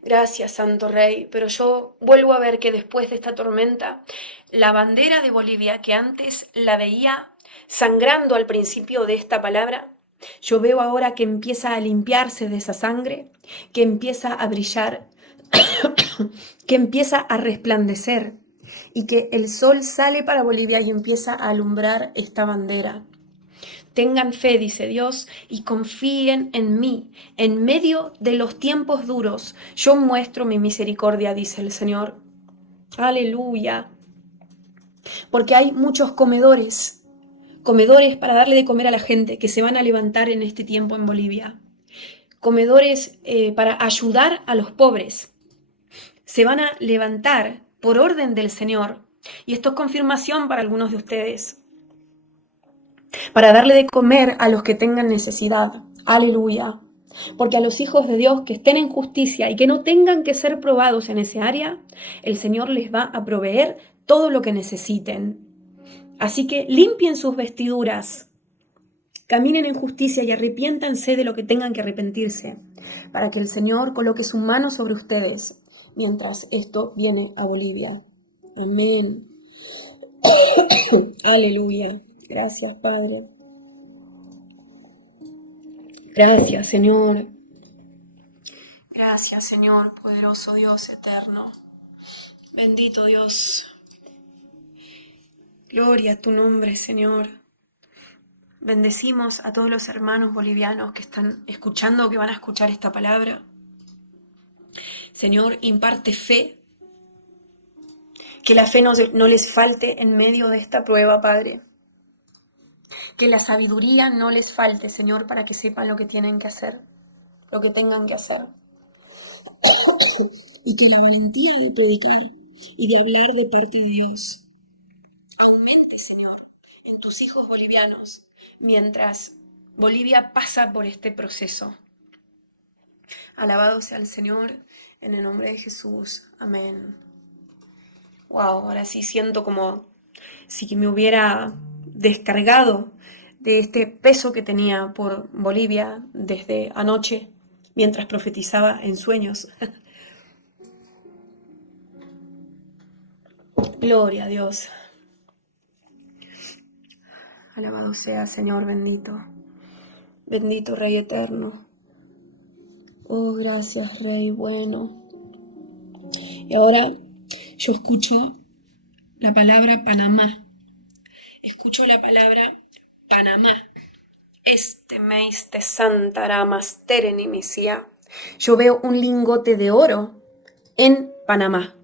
Gracias, Santo Rey. Pero yo vuelvo a ver que después de esta tormenta, la bandera de Bolivia, que antes la veía sangrando al principio de esta palabra, yo veo ahora que empieza a limpiarse de esa sangre, que empieza a brillar, que empieza a resplandecer y que el sol sale para Bolivia y empieza a alumbrar esta bandera. Tengan fe, dice Dios, y confíen en mí. En medio de los tiempos duros, yo muestro mi misericordia, dice el Señor. Aleluya. Porque hay muchos comedores para darle de comer a la gente que se van a levantar en este tiempo en Bolivia. Comedores para ayudar a los pobres. Se van a levantar por orden del Señor. Y esto es confirmación para algunos de ustedes. Para darle de comer a los que tengan necesidad. Aleluya. Porque a los hijos de Dios que estén en justicia y que no tengan que ser probados en ese área, el Señor les va a proveer todo lo que necesiten. Así que limpien sus vestiduras. Caminen en justicia y arrepiéntanse de lo que tengan que arrepentirse, para que el Señor coloque su mano sobre ustedes mientras esto viene a Bolivia. Amén. Aleluya. Gracias, Padre. Gracias, Señor. Gracias, Señor, poderoso Dios eterno. Bendito Dios. Gloria a tu nombre, Señor. Bendecimos a todos los hermanos bolivianos que están escuchando, que van a escuchar esta palabra. Señor, imparte fe. Que la fe no les falte en medio de esta prueba, Padre. Que la sabiduría no les falte, Señor, para que sepan lo que tienen que hacer, lo que tengan que hacer. Y que la valentía de predicar y de hablar de parte de Dios aumente, Señor, en tus hijos bolivianos mientras Bolivia pasa por este proceso. Alabado sea el Señor, en el nombre de Jesús. Amén. Wow, ahora sí siento como si me hubiera descargado de este peso que tenía por Bolivia desde anoche, mientras profetizaba en sueños. Gloria a Dios. Alabado sea, Señor bendito. Bendito Rey eterno. Oh, gracias, Rey bueno. Y ahora yo escucho la palabra Panamá. Escucho la palabra Panamá. Este meiste santaramas terenimisia. Yo veo un lingote de oro en Panamá.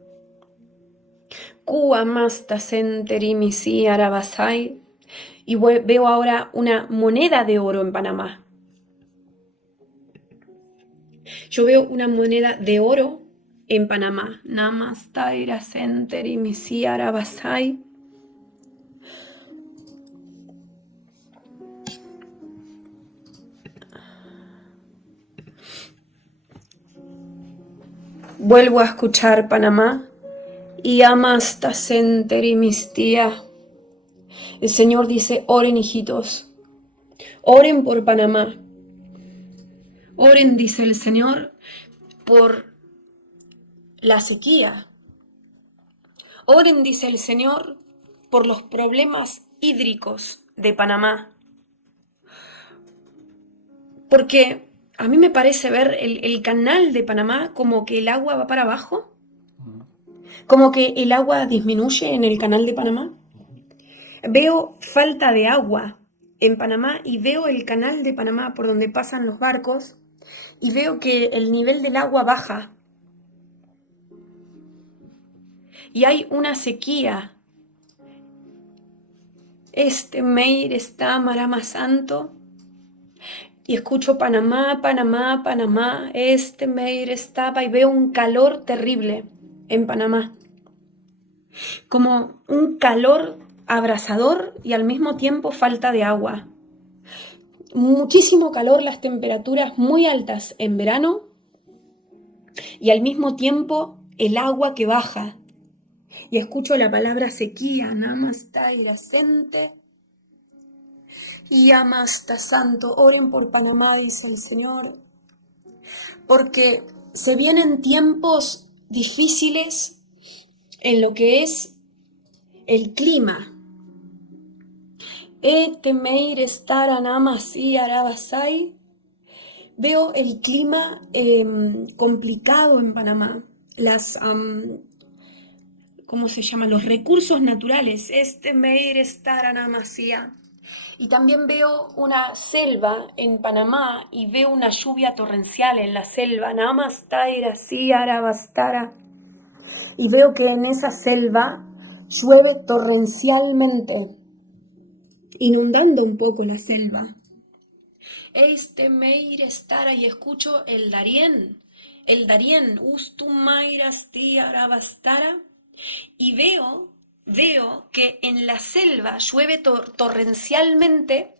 Cuamasta senterimisia arabasai. Y veo ahora una moneda de oro en Panamá. Yo veo una moneda de oro en Panamá. Namastaira senterimisia arabasai. Vuelvo a escuchar Panamá. Y amasta senterimistía. El Señor dice, oren hijitos, oren por Panamá. Oren, dice el Señor, por la sequía. Oren, dice el Señor, por los problemas hídricos de Panamá. Porque a mí me parece ver el canal de Panamá como que el agua va para abajo, como que el agua disminuye en el canal de Panamá. Veo falta de agua en Panamá y veo el canal de Panamá por donde pasan los barcos y veo que el nivel del agua baja. Y hay una sequía. Este Meir está Marama Santo. Y escucho Panamá, Panamá, Panamá. Este Meir estaba y veo un calor terrible en Panamá. Como un calor abrasador y al mismo tiempo falta de agua. Muchísimo calor, las temperaturas muy altas en verano y al mismo tiempo el agua que baja. Y escucho la palabra sequía, namastaira sente y amasta santo. Oren por Panamá, dice el Señor, porque se vienen tiempos difíciles en lo que es el clima. Meir estar anamasi arabasai. Veo el clima complicado en Panamá. ¿Cómo se llama? Los recursos naturales. Meir estar anamasia. Y también veo una selva en Panamá y veo una lluvia torrencial en la selva. Namastaira si arabastara. Y veo que en esa selva llueve torrencialmente, inundando un poco la selva. Meir estara y escucho el darién, ustumairasti arabastara, y veo que en la selva llueve torrencialmente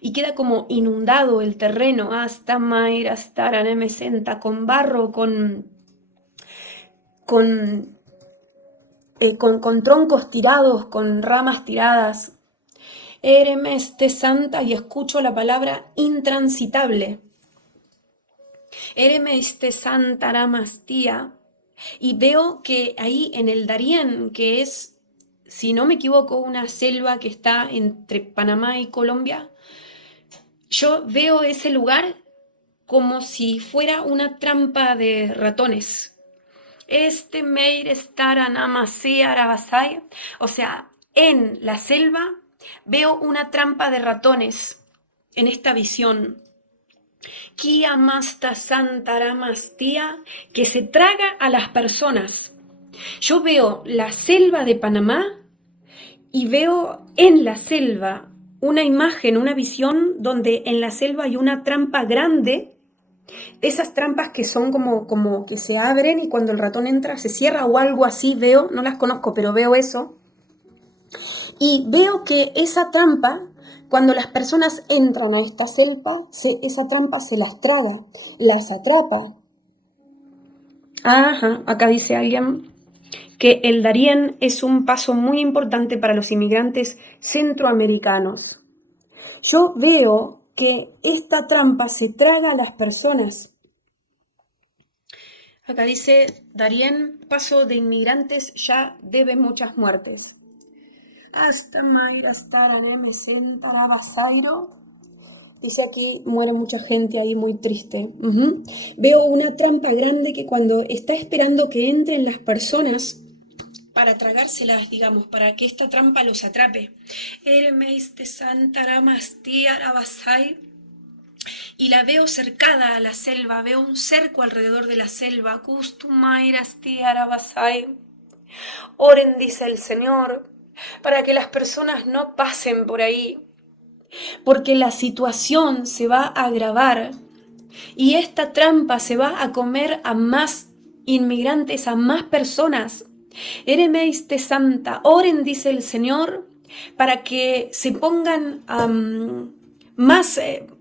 y queda como inundado el terreno, hasta mairastara nemesenta, con barro, con troncos tirados, con ramas tiradas. Eremes te santa y escucho la palabra intransitable. Eremes te santa ramastía. Y veo que ahí en el Darién, que es, si no me equivoco, una selva que está entre Panamá y Colombia, yo veo ese lugar como si fuera una trampa de ratones. Este Meir Staranamasi Arabasai, o sea, en la selva veo una trampa de ratones en esta visión. Kia Masta Santaramastia, que se traga a las personas. Yo veo la selva de Panamá y veo en la selva una imagen, una visión donde en la selva hay una trampa grande, esas trampas que son como que se abren y cuando el ratón entra se cierra o algo así, veo, no las conozco, pero veo eso. Y veo que esa trampa, cuando las personas entran a esta selva, esa trampa se las traga, las atrapa. Ajá, acá dice alguien que el Darién es un paso muy importante para los inmigrantes centroamericanos. Yo veo que esta trampa se traga a las personas. Acá dice, Darién, paso de inmigrantes ya debe muchas muertes. Hasta Mayra Staranem Sentarabasairo. Dice aquí, muere mucha gente ahí muy triste. Veo una trampa grande que cuando está esperando que entren las personas para tragárselas, digamos, para que esta trampa los atrape. Eremeis de Santaramasti Arabasai. Y la veo cercada a la selva, veo un cerco alrededor de la selva. Kustumairasti Arabasai. Oren, dice el Señor, para que las personas no pasen por ahí, porque la situación se va a agravar y esta trampa se va a comer a más inmigrantes, a más personas. Eremeis te santa, oren, dice el Señor, para que se pongan más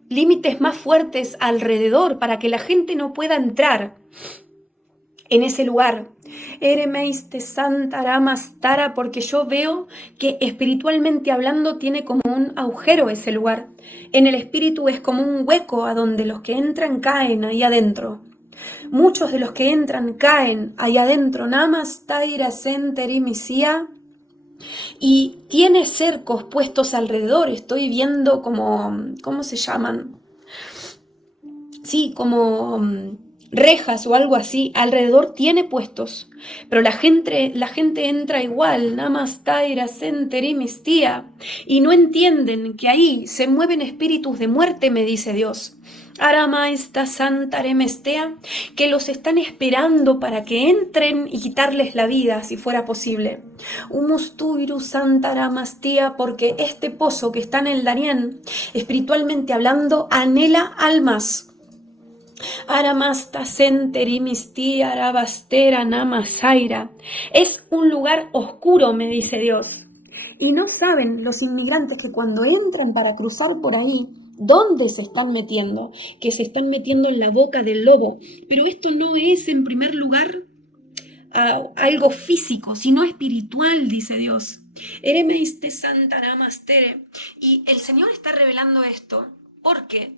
límites más fuertes alrededor, para que la gente no pueda entrar en ese lugar. Eremeis te santa ramastara, porque yo veo que espiritualmente hablando tiene como un agujero ese lugar. En el espíritu es como un hueco a donde los que entran caen ahí adentro. Muchos de los que entran caen ahí adentro. Namastaira senterimisia. Y tiene cercos puestos alrededor. Estoy viendo como, ¿cómo se llaman? Sí, como rejas o algo así, alrededor tiene puestos, pero la gente entra igual, namastaira senterimistía, y no entienden que ahí se mueven espíritus de muerte, me dice Dios. Aramaista santaremestea, que los están esperando para que entren y quitarles la vida, si fuera posible. Umustuiru santaramastía, porque este pozo que está en el Darién, espiritualmente hablando, anhela almas. Aramasta senterimisti arabastera namasaira. Es un lugar oscuro, me dice Dios. Y no saben los inmigrantes que cuando entran para cruzar por ahí, ¿dónde se están metiendo? Que se están metiendo en la boca del lobo. Pero esto no es en primer lugar algo físico, sino espiritual, dice Dios. Eremeiste santa namastere. Y el Señor está revelando esto porque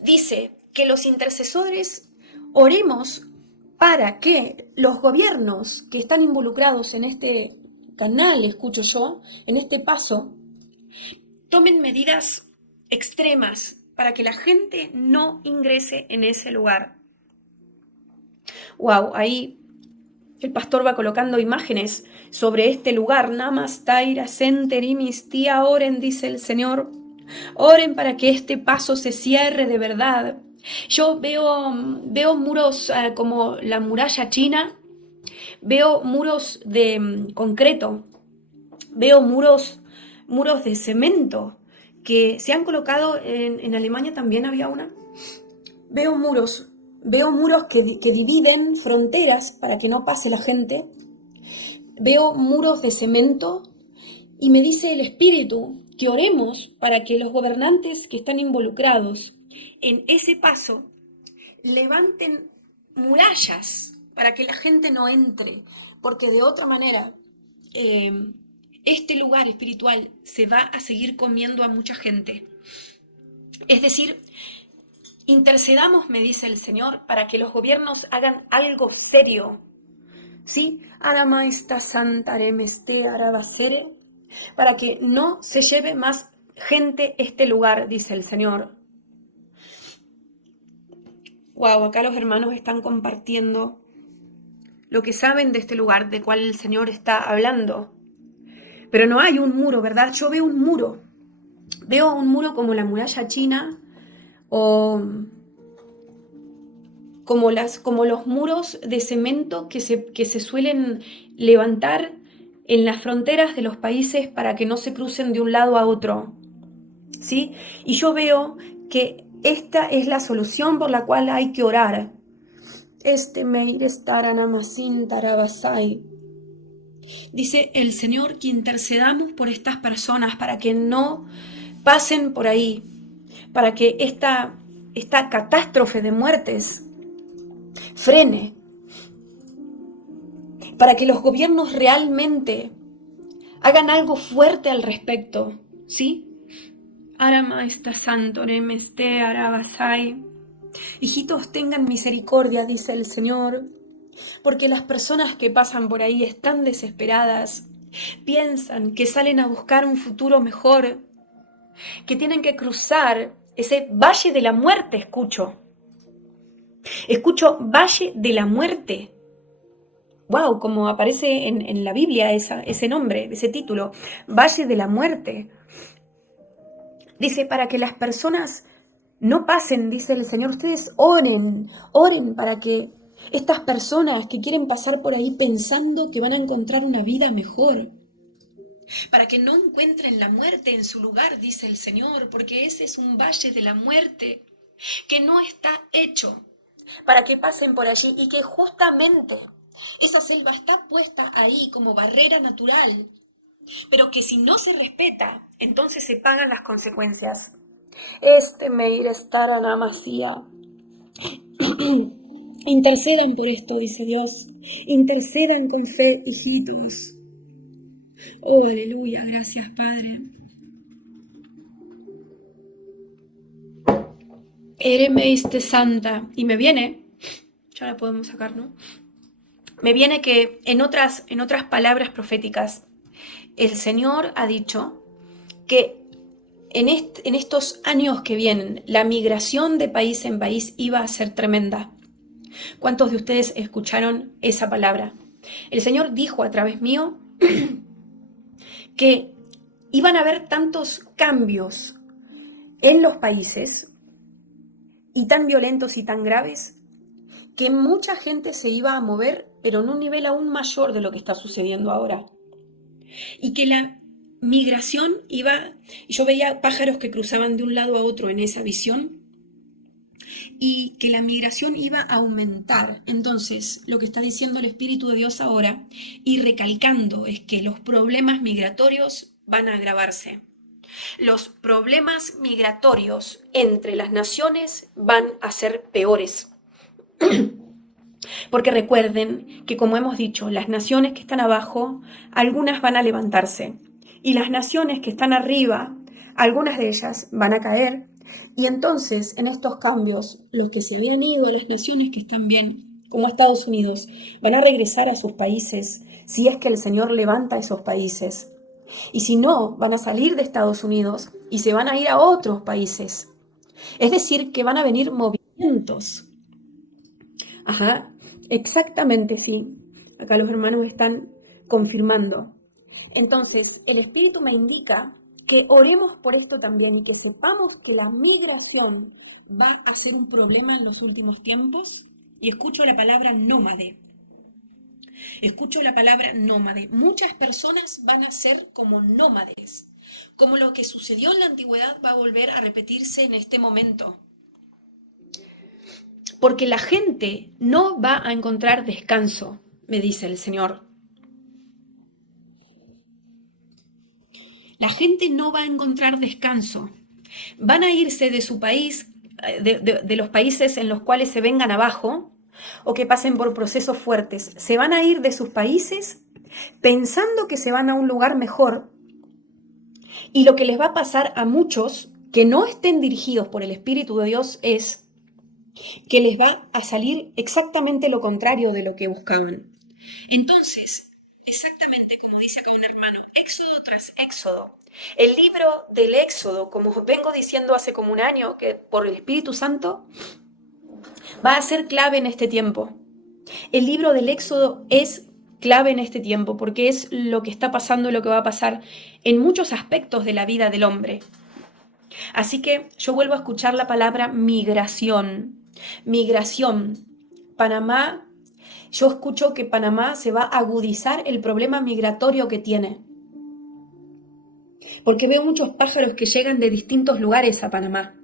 dice que los intercesores oremos para que los gobiernos que están involucrados en este canal, escucho yo, en este paso, tomen medidas extremas para que la gente no ingrese en ese lugar. Wow, ahí el pastor va colocando imágenes sobre este lugar. Namastaira senterimistia, oren, dice el Señor. Oren para que este paso se cierre de verdad. Yo veo muros como la muralla china, veo muros de concreto, veo muros de cemento que se han colocado en Alemania, también había una. Veo muros que dividen fronteras para que no pase la gente. Veo muros de cemento y me dice el Espíritu que oremos para que los gobernantes que están involucrados en ese paso levanten murallas para que la gente no entre, porque de otra manera este lugar espiritual se va a seguir comiendo a mucha gente. Es decir, intercedamos, me dice el Señor, para que los gobiernos hagan algo serio. ¿Sí? Aramaista santaremeste arabasere, para que no se lleve más gente este lugar, dice el Señor. Wow, acá los hermanos están compartiendo lo que saben de este lugar, de cual el Señor está hablando. Pero no hay un muro, ¿verdad? Yo veo un muro. Veo un muro como la muralla china o como los muros de cemento que se suelen levantar en las fronteras de los países para que no se crucen de un lado a otro. ¿Sí? Y yo veo que esta es la solución por la cual hay que orar. Meir estaranamasin tarabasai. Dice el Señor que intercedamos por estas personas para que no pasen por ahí, para que esta catástrofe de muertes frene, para que los gobiernos realmente hagan algo fuerte al respecto, ¿sí? Arama esta santorem este arabasai. Hijitos, tengan misericordia, dice el Señor, porque las personas que pasan por ahí están desesperadas, piensan que salen a buscar un futuro mejor, que tienen que cruzar ese valle de la muerte, escucho valle de la muerte. Wow, como aparece en la Biblia ese nombre, ese título, Valle de la Muerte. Dice, para que las personas no pasen, dice el Señor, ustedes oren para que estas personas que quieren pasar por ahí pensando que van a encontrar una vida mejor, para que no encuentren la muerte en su lugar, dice el Señor, porque ese es un valle de la muerte que no está hecho para que pasen por allí y que justamente esa selva está puesta ahí como barrera natural, pero que si no se respeta, entonces se pagan las consecuencias. Meir estaranamacía. Intercedan por esto, dice Dios. Intercedan con fe, hijitos. Oh, aleluya, gracias, Padre. Eremeiste santa. Y me viene, ya la podemos sacar, ¿no? Me viene que en otras palabras proféticas, el Señor ha dicho que en estos años que vienen, la migración de país en país iba a ser tremenda. ¿Cuántos de ustedes escucharon esa palabra? El Señor dijo a través mío que iban a haber tantos cambios en los países y tan violentos y tan graves que mucha gente se iba a mover, pero en un nivel aún mayor de lo que está sucediendo ahora. Y que la migración iba, yo veía pájaros que cruzaban de un lado a otro en esa visión, y que la migración iba a aumentar. Entonces, lo que está diciendo el Espíritu de Dios ahora, y recalcando, es que los problemas migratorios van a agravarse. Los problemas migratorios entre las naciones van a ser peores. Porque recuerden que, como hemos dicho, las naciones que están abajo, algunas van a levantarse. Y las naciones que están arriba, algunas de ellas van a caer. Y entonces, en estos cambios, los que se habían ido a las naciones que están bien, como a Estados Unidos, van a regresar a sus países, si es que el Señor levanta esos países. Y si no, van a salir de Estados Unidos y se van a ir a otros países. Es decir, que van a venir movimientos. Ajá, exactamente, sí. Acá los hermanos están confirmando. Entonces, el Espíritu me indica que oremos por esto también y que sepamos que la migración va a ser un problema en los últimos tiempos. Y escucho la palabra nómade. Escucho la palabra nómade. Muchas personas van a ser como nómades. Como lo que sucedió en la antigüedad va a volver a repetirse en este momento. Porque la gente no va a encontrar descanso, me dice el Señor. La gente no va a encontrar descanso. Van a irse de su país, de los países en los cuales se vengan abajo o que pasen por procesos fuertes. Se van a ir de sus países pensando que se van a un lugar mejor, y lo que les va a pasar a muchos que no estén dirigidos por el Espíritu de Dios es que les va a salir exactamente lo contrario de lo que buscaban. Entonces, exactamente como dice acá un hermano, éxodo tras éxodo. El libro del Éxodo, como vengo diciendo hace como un año, que por el Espíritu Santo va a ser clave en este tiempo. El libro del Éxodo es clave en este tiempo porque es lo que está pasando y lo que va a pasar en muchos aspectos de la vida del hombre. Así que yo vuelvo a escuchar la palabra migración. Migración. Panamá, yo escucho que Panamá se va a agudizar el problema migratorio que tiene. Porque veo muchos pájaros que llegan de distintos lugares a Panamá.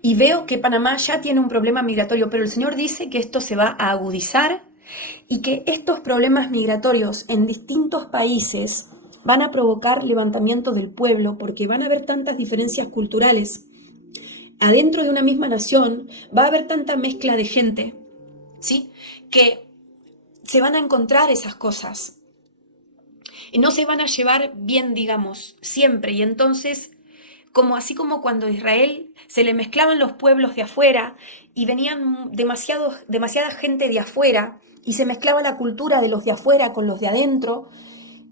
Y veo que Panamá ya tiene un problema migratorio, pero el Señor dice que esto se va a agudizar y que estos problemas migratorios en distintos países van a provocar levantamiento del pueblo porque van a haber tantas diferencias culturales. Adentro de una misma nación va a haber tanta mezcla de gente, ¿sí? Que se van a encontrar esas cosas. Y no se van a llevar bien, digamos, siempre. Y entonces, así como cuando a Israel se le mezclaban los pueblos de afuera y venían demasiada gente de afuera y se mezclaba la cultura de los de afuera con los de adentro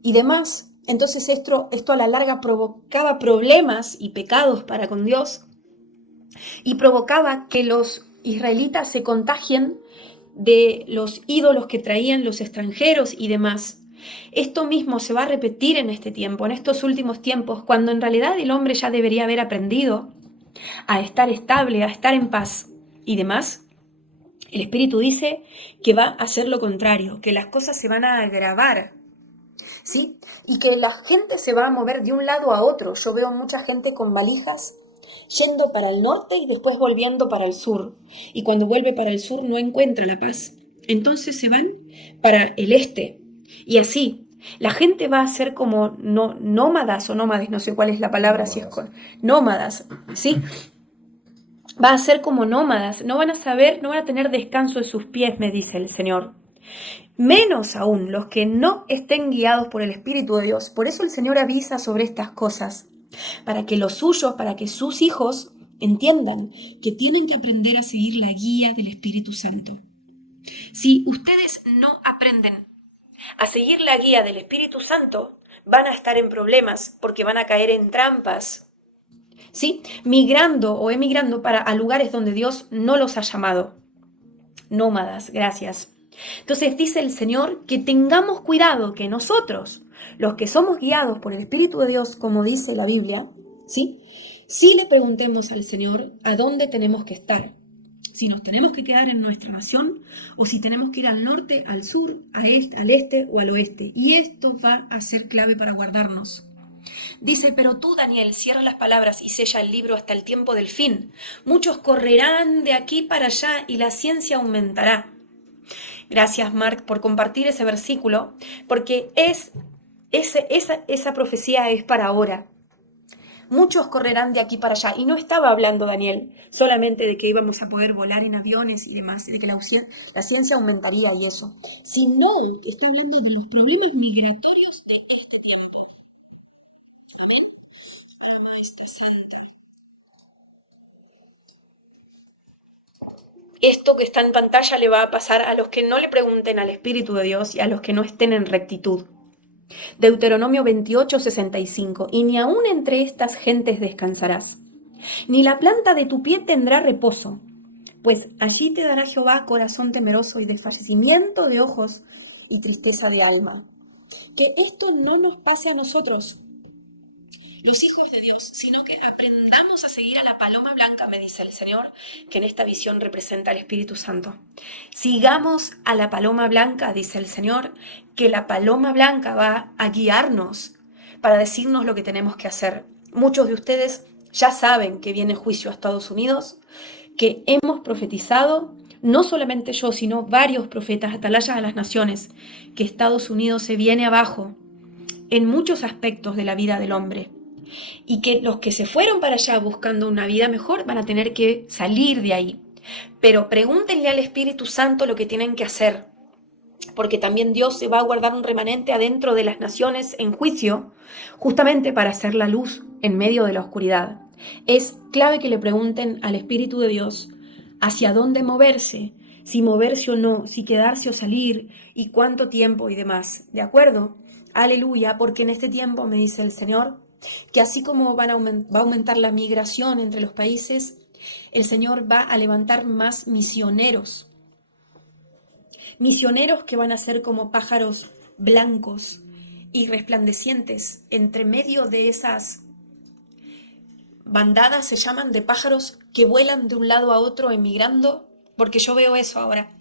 y demás, entonces esto a la larga provocaba problemas y pecados para con Dios y provocaba que los israelitas se contagien de los ídolos que traían los extranjeros y demás. Esto mismo se va a repetir en este tiempo, en estos últimos tiempos, cuando en realidad el hombre ya debería haber aprendido a estar estable, a estar en paz y demás. El Espíritu dice que va a hacer lo contrario, que las cosas se van a agravar, ¿sí? Y que la gente se va a mover de un lado a otro. Yo veo mucha gente con valijas yendo para el norte y después volviendo para el sur. Y cuando vuelve para el sur no encuentra la paz. Entonces se van para el este. Y así, la gente va a ser como nómadas o nómades, no sé cuál es la palabra, si es con nómadas, ¿sí? Va a ser como nómadas, no van a saber, no van a tener descanso de sus pies, me dice el Señor. Menos aún los que no estén guiados por el Espíritu de Dios. Por eso el Señor avisa sobre estas cosas, para que los suyos, para que sus hijos entiendan que tienen que aprender a seguir la guía del Espíritu Santo. Si ustedes no aprenden a seguir la guía del Espíritu Santo, van a estar en problemas porque van a caer en trampas, ¿sí? Migrando o emigrando a lugares donde Dios no los ha llamado. Nómadas, gracias. Entonces dice el Señor que tengamos cuidado, que nosotros, los que somos guiados por el Espíritu de Dios, como dice la Biblia, ¿sí? Sí le preguntemos al Señor a dónde tenemos que estar. Si nos tenemos que quedar en nuestra nación o si tenemos que ir al norte, al sur, al este o al oeste. Y esto va a ser clave para guardarnos. Dice, pero tú, Daniel, cierra las palabras y sella el libro hasta el tiempo del fin. Muchos correrán de aquí para allá y la ciencia aumentará. Gracias, Mark, por compartir ese versículo, porque esa profecía es para ahora. Muchos correrán de aquí para allá. Y no estaba hablando Daniel solamente de que íbamos a poder volar en aviones y demás, de que la ciencia aumentaría y eso, sino que está hablando de los problemas migratorios de este tiempo. Amén. Ahora, Maestra Santa. Esto que está en pantalla le va a pasar a los que no le pregunten al Espíritu de Dios y a los que no estén en rectitud. Deuteronomio 28:65. Y ni aún entre estas gentes descansarás, ni la planta de tu pie tendrá reposo, pues allí te dará Jehová corazón temeroso y desfallecimiento de ojos y tristeza de alma. Que esto no nos pase a nosotros, los hijos de Dios, sino que aprendamos a seguir a la paloma blanca, me dice el Señor, que en esta visión representa al Espíritu Santo. Sigamos a la paloma blanca, dice el Señor, que la paloma blanca va a guiarnos para decirnos lo que tenemos que hacer. Muchos de ustedes ya saben que viene juicio a Estados Unidos, que hemos profetizado, no solamente yo, sino varios profetas, atalayas a las naciones, que Estados Unidos se viene abajo en muchos aspectos de la vida del hombre. Y que los que se fueron para allá buscando una vida mejor van a tener que salir de ahí. Pero pregúntenle al Espíritu Santo lo que tienen que hacer. porque también Dios se va a guardar un remanente adentro de las naciones en juicio, justamente para hacer la luz en medio de la oscuridad. Es clave que le pregunten al Espíritu de Dios hacia dónde moverse, si moverse o no, si quedarse o salir, y cuánto tiempo y demás. ¿De acuerdo? Aleluya, porque en este tiempo, me dice el Señor, que así como va a aumentar la migración entre los países, el Señor va a levantar más misioneros. Misioneros que van a ser como pájaros blancos y resplandecientes entre medio de esas bandadas, se llaman, de pájaros que vuelan de un lado a otro emigrando, porque yo veo eso ahora.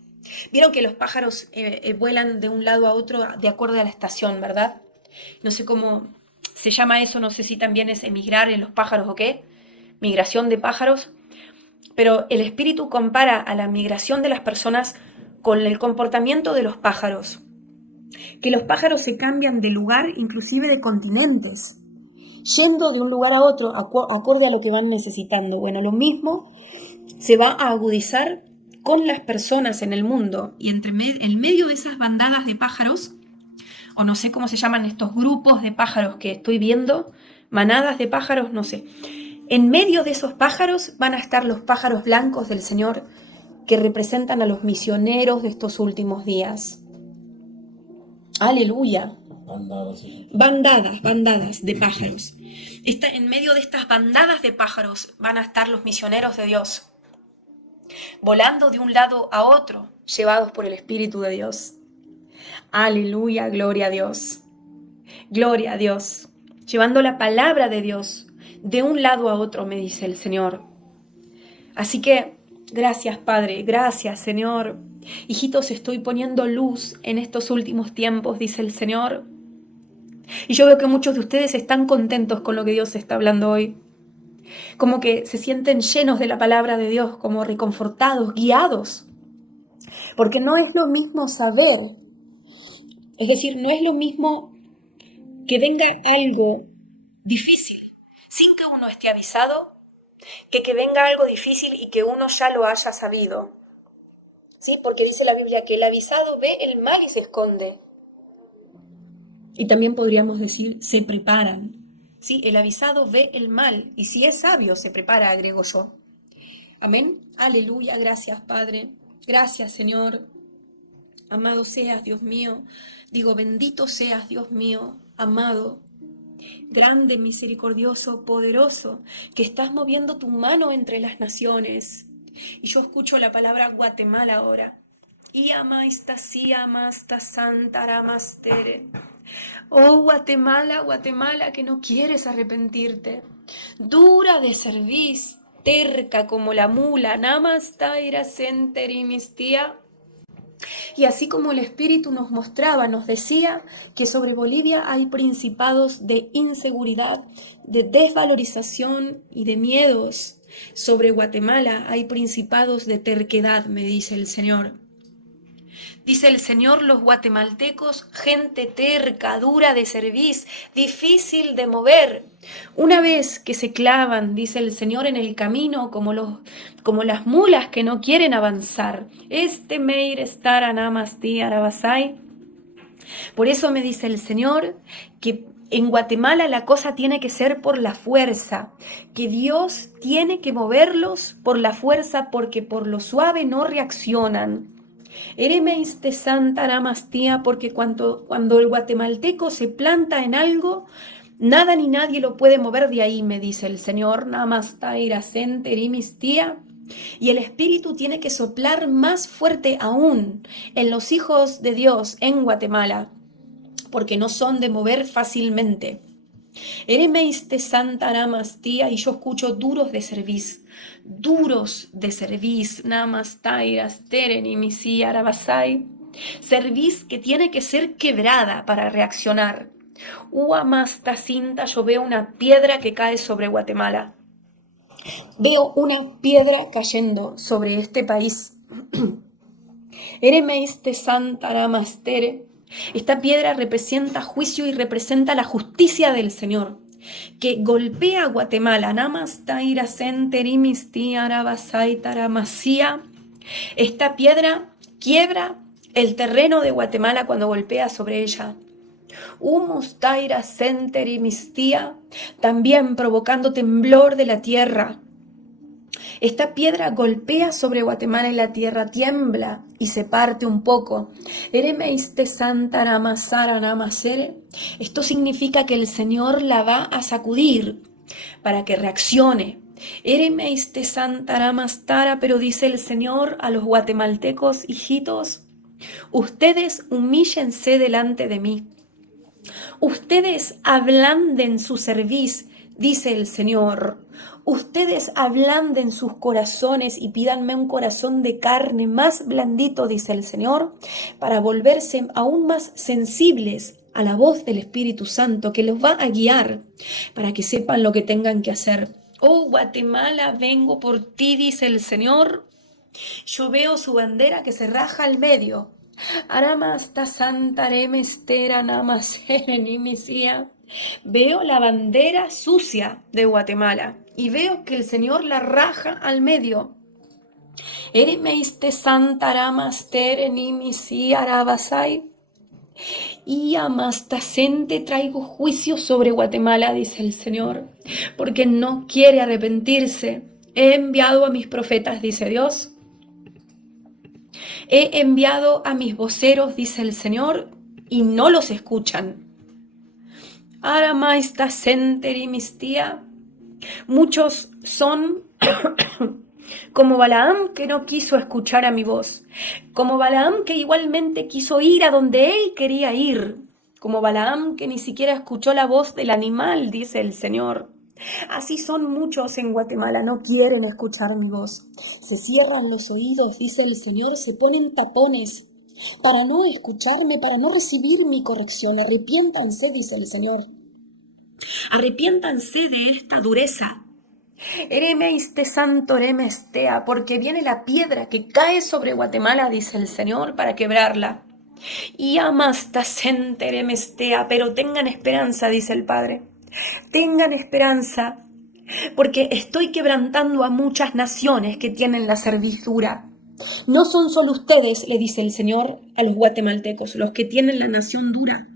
Vieron que los pájaros vuelan de un lado a otro de acuerdo a la estación, ¿verdad? No sé cómo se llama eso, no sé si también es emigrar en los pájaros o qué, migración de pájaros, pero el Espíritu compara a la migración de las personas con el comportamiento de los pájaros, que los pájaros se cambian de lugar, inclusive de continentes, yendo de un lugar a otro acorde a lo que van necesitando. Bueno, lo mismo se va a agudizar con las personas en el mundo, y en medio de esas bandadas de pájaros, o no sé cómo se llaman estos grupos de pájaros que estoy viendo, manadas de pájaros, no sé. En medio de esos pájaros van a estar los pájaros blancos del Señor, que representan a los misioneros de estos últimos días. Aleluya. Bandadas de pájaros. En medio de estas bandadas de pájaros van a estar los misioneros de Dios, volando de un lado a otro, llevados por el Espíritu de Dios. Aleluya, gloria a Dios. Gloria a Dios. Llevando la palabra de Dios de un lado a otro, me dice el Señor. Así que, gracias, Padre, gracias, Señor. Hijitos, estoy poniendo luz en estos últimos tiempos, dice el Señor. Y yo veo que muchos de ustedes están contentos con lo que Dios está hablando hoy. Como que se sienten llenos de la palabra de Dios, como reconfortados, guiados. Porque no es lo mismo saber, es decir, no es lo mismo que venga algo difícil sin que uno esté avisado, que venga algo difícil y que uno ya lo haya sabido. ¿Sí? Porque dice la Biblia que el avisado ve el mal y se esconde. Y también podríamos decir, se preparan. ¿Sí? El avisado ve el mal y si es sabio se prepara, agrego yo. Amén. Aleluya. Gracias, Padre. Gracias, Señor. Amado seas, Dios mío. Digo, bendito seas, Dios mío, amado, grande, misericordioso, poderoso, que estás moviendo tu mano entre las naciones. Y yo escucho la palabra Guatemala ahora. Y amaista, sí, amasta, santa, aramastere. Oh, Guatemala, Guatemala, que no quieres arrepentirte. Dura de cerviz, terca como la mula, namasta, irasenter y mistía. Y así como el Espíritu nos mostraba, nos decía que sobre Bolivia hay principados de inseguridad, de desvalorización y de miedos. Sobre Guatemala hay principados de terquedad, me dice el Señor. Dice el Señor, los guatemaltecos, gente terca, dura de cerviz, difícil de mover. Una vez que se clavan, dice el Señor, en el camino como las mulas que no quieren avanzar. Meir estar anamasti arabasai. Por eso me dice el Señor que en Guatemala la cosa tiene que ser por la fuerza, que Dios tiene que moverlos por la fuerza porque por lo suave no reaccionan. Eremeiste santa aramastía, porque cuando el guatemalteco se planta en algo, nada ni nadie lo puede mover de ahí, me dice el Señor. Namasta irasente erimistía. Y el Espíritu tiene que soplar más fuerte aún en los hijos de Dios en Guatemala, porque no son de mover fácilmente. Eremeiste santa aramastía, y yo escucho duros de cerviz, namastairas teren y misi arabasai, cerviz que tiene que ser quebrada para reaccionar. Uamasta cinta, yo veo una piedra que cae sobre Guatemala. Veo una piedra cayendo sobre este país. Eremeiste santa aramastere. Esta piedra representa juicio y representa la justicia del Señor, que golpea a Guatemala. Esta piedra quiebra el terreno de Guatemala cuando golpea sobre ella. Humus taira senteri mistía, también provocando temblor de la tierra. Esta piedra golpea sobre Guatemala y la tierra tiembla y se parte un poco. Eremeiste santa namasara namasere. Esto significa que el Señor la va a sacudir para que reaccione. Eremeiste santa namastara, pero dice el Señor a los guatemaltecos, hijitos, ustedes humíllense delante de mí. Ustedes ablanden su cerviz, dice el Señor. Ustedes ablanden sus corazones y pídanme un corazón de carne más blandito, dice el Señor, para volverse aún más sensibles a la voz del Espíritu Santo que los va a guiar para que sepan lo que tengan que hacer. Oh, Guatemala, vengo por ti, dice el Señor. Yo veo su bandera que se raja al medio. Aramasta santaremestera namaserenimisia. Veo la bandera sucia de Guatemala y veo que el Señor la raja al medio. Eremeiste santaramasterenimisia arabasai. Y amastacente traigo juicio sobre Guatemala, dice el Señor, porque no quiere arrepentirse. He enviado a mis profetas, dice Dios. He enviado a mis voceros, dice el Señor, y no los escuchan. Aramaista senterimistía. Muchos son como Balaam, que no quiso escuchar a mi voz, como Balaam, que igualmente quiso ir a donde él quería ir, como Balaam, que ni siquiera escuchó la voz del animal, dice el Señor. Así son muchos en Guatemala, no quieren escuchar mi voz. Se cierran los oídos, dice el Señor, se ponen tapones para no escucharme, para no recibir mi corrección. Arrepiéntanse, dice el Señor. Arrepiéntanse de esta dureza. Eremeiste santo eremestea, porque viene la piedra que cae sobre Guatemala, dice el Señor, para quebrarla. Y amasta sente eremestea, pero tengan esperanza, dice el Padre. Tengan esperanza, porque estoy quebrantando a muchas naciones que tienen la cerviz dura. No son solo ustedes, le dice el Señor a los guatemaltecos, los que tienen la nación dura.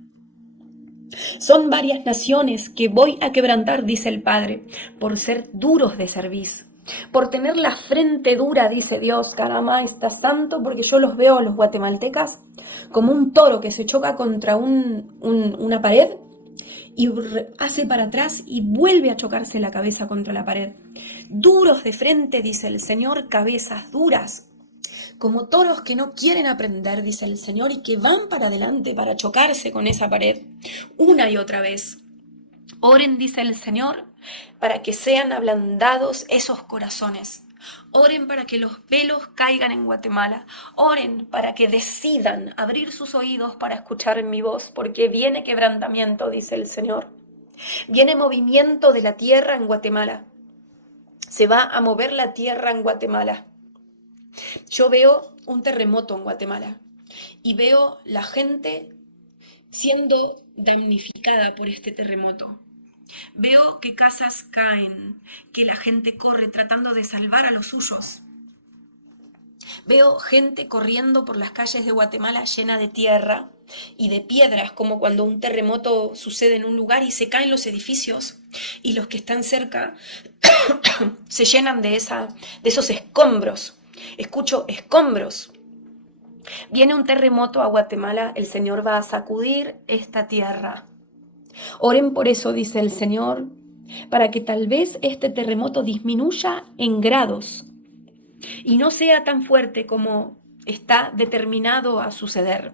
Son varias naciones que voy a quebrantar, dice el Padre, por ser duros de cerviz, por tener la frente dura, dice Dios. Caramba, está santo, porque yo los veo a los guatemaltecas como un toro que se choca contra una pared y hace para atrás y vuelve a chocarse la cabeza contra la pared. Duros de frente, dice el Señor, cabezas duras, como toros que no quieren aprender, dice el Señor, y que van para adelante para chocarse con esa pared una y otra vez. Oren, dice el Señor, para que sean ablandados esos corazones. Oren para que los velos caigan en Guatemala. Oren para que decidan abrir sus oídos para escuchar mi voz, porque viene quebrantamiento, dice el Señor. Viene movimiento de la tierra en Guatemala. Se va a mover la tierra en Guatemala. Yo veo un terremoto en Guatemala y veo la gente siendo damnificada por este terremoto. Veo que casas caen, que la gente corre tratando de salvar a los suyos. Veo gente corriendo por las calles de Guatemala llena de tierra y de piedras, como cuando un terremoto sucede en un lugar y se caen los edificios y los que están cerca se llenan de esos escombros. Escucho escombros. Viene un terremoto a Guatemala, el Señor va a sacudir esta tierra. Oren por eso, dice el Señor, para que tal vez este terremoto disminuya en grados y no sea tan fuerte como está determinado a suceder.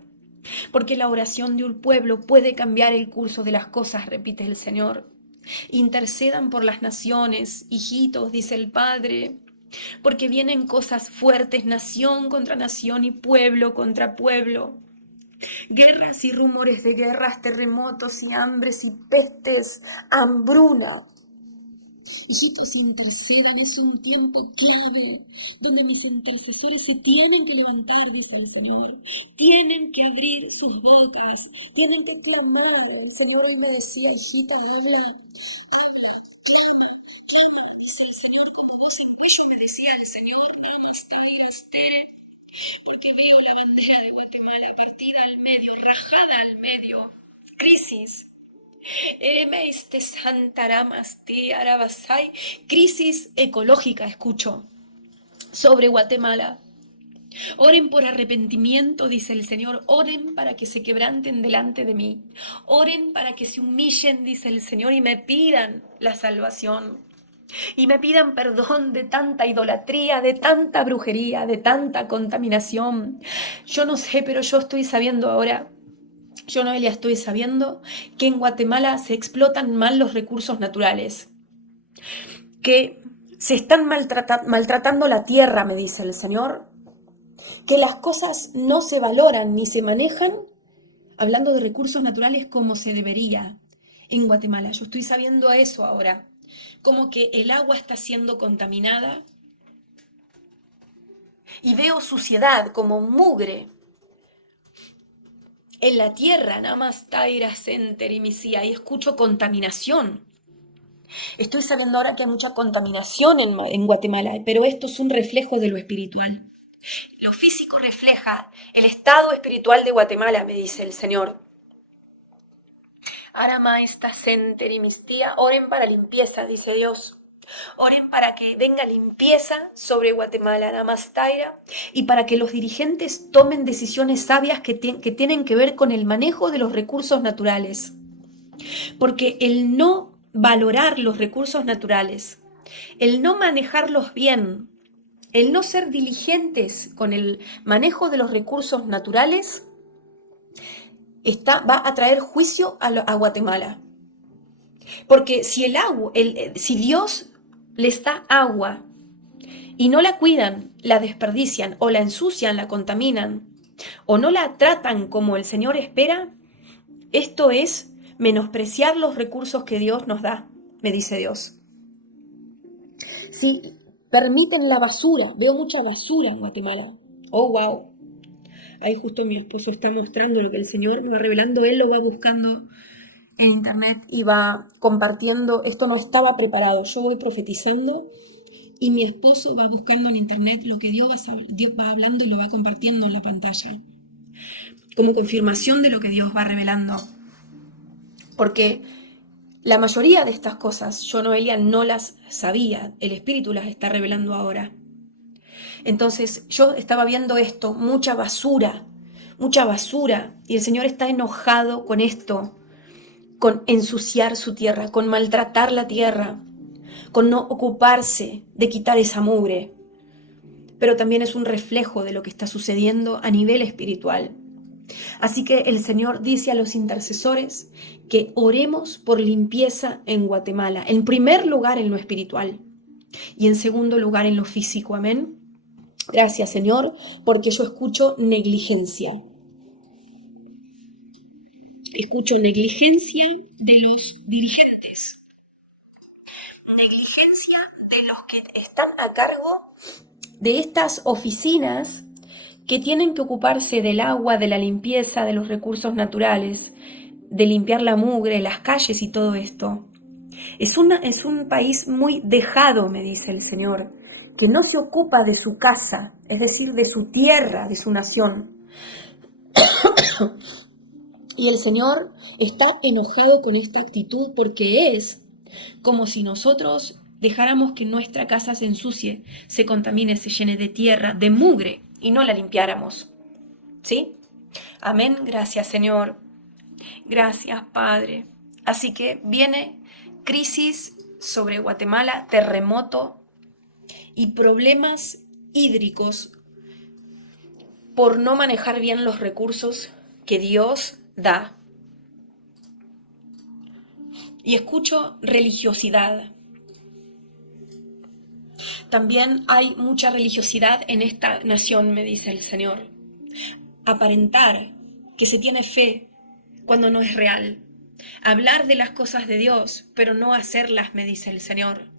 Porque la oración de un pueblo puede cambiar el curso de las cosas, repite el Señor. Intercedan por las naciones, hijitos, dice el Padre, porque vienen cosas fuertes, nación contra nación y pueblo contra pueblo. Guerras y rumores de guerras, terremotos y hambres y pestes, hambruna. Hijitos, intercedan, es un tiempo clave donde mis intercesores se tienen que levantar, dice el Señor. Tienen que abrir sus bocas, tienen que clamar. El Señor hoy me decía, hijita, habla, clama, dice el Señor como voz en cuello, me decía el Señor, namastairastere. porque veo la bandera de Guatemala partida al medio, rajada al medio, crisis. Eremeiste Santaramasti Arabasai, crisis ecológica, escucho, sobre Guatemala. Oren por arrepentimiento, dice el Señor. Oren para que se quebranten delante de mí. Oren para que se humillen, dice el Señor, y me pidan la salvación. Y me pidan perdón de tanta idolatría, de tanta brujería, de tanta contaminación. Yo no sé, pero yo estoy sabiendo ahora, yo Noelia estoy sabiendo que en Guatemala se explotan mal los recursos naturales, que se están maltratando la tierra, me dice el Señor, que las cosas no se valoran ni se manejan, hablando de recursos naturales, como se debería en Guatemala. Yo estoy sabiendo eso ahora, como que el agua está siendo contaminada y veo suciedad como mugre en la tierra, Namastaira Center y Misía, y escucho contaminación. Estoy sabiendo ahora que hay mucha contaminación en Guatemala, pero esto es un reflejo de lo espiritual. Lo físico refleja el estado espiritual de Guatemala, me dice el Señor. Aramaista Center y Mistía, oren para limpieza, dice Dios. Oren para que venga limpieza sobre Guatemala, Namastaira, y para que los dirigentes tomen decisiones sabias que tienen que ver con el manejo de los recursos naturales. Porque el no valorar los recursos naturales, el no manejarlos bien, el no ser diligentes con el manejo de los recursos naturales, va a traer juicio a Guatemala. Porque si si Dios les da agua y no la cuidan, la desperdician o la ensucian, la contaminan o no la tratan como el Señor espera, esto es menospreciar los recursos que Dios nos da, me dice Dios. Si permiten la basura, veo mucha basura en Guatemala. Oh, wow. Ahí justo mi esposo está mostrando lo que el Señor me va revelando. Él lo va buscando en internet y va compartiendo. Esto no estaba preparado. Yo voy profetizando y mi esposo va buscando en internet lo que Dios va hablando y lo va compartiendo en la pantalla, como confirmación de lo que Dios va revelando. Porque la mayoría de estas cosas, yo, Noelia, no las sabía. El Espíritu las está revelando ahora. Entonces yo estaba viendo esto, mucha basura, y el Señor está enojado con esto, con ensuciar su tierra, con maltratar la tierra, con no ocuparse de quitar esa mugre. Pero también es un reflejo de lo que está sucediendo a nivel espiritual. Así que el Señor dice a los intercesores que oremos por limpieza en Guatemala, en primer lugar en lo espiritual y en segundo lugar en lo físico. Amén. Gracias, Señor, porque yo escucho negligencia. Escucho negligencia de los dirigentes, negligencia de los que están a cargo de estas oficinas que tienen que ocuparse del agua, de la limpieza, de los recursos naturales, de limpiar la mugre, las calles y todo esto. Es un país muy dejado, me dice el Señor, que no se ocupa de su casa, es decir, de su tierra, de su nación. Y el Señor está enojado con esta actitud porque es como si nosotros dejáramos que nuestra casa se ensucie, se contamine, se llene de tierra, de mugre, y no la limpiáramos. ¿Sí? Amén. Gracias, Señor. Gracias, Padre. Así que viene crisis sobre Guatemala, terremoto y problemas hídricos por no manejar bien los recursos que Dios da. Y escucho religiosidad. También hay mucha religiosidad en esta nación, me dice el Señor. Aparentar que se tiene fe cuando no es real. Hablar de las cosas de Dios, pero no hacerlas, me dice el Señor.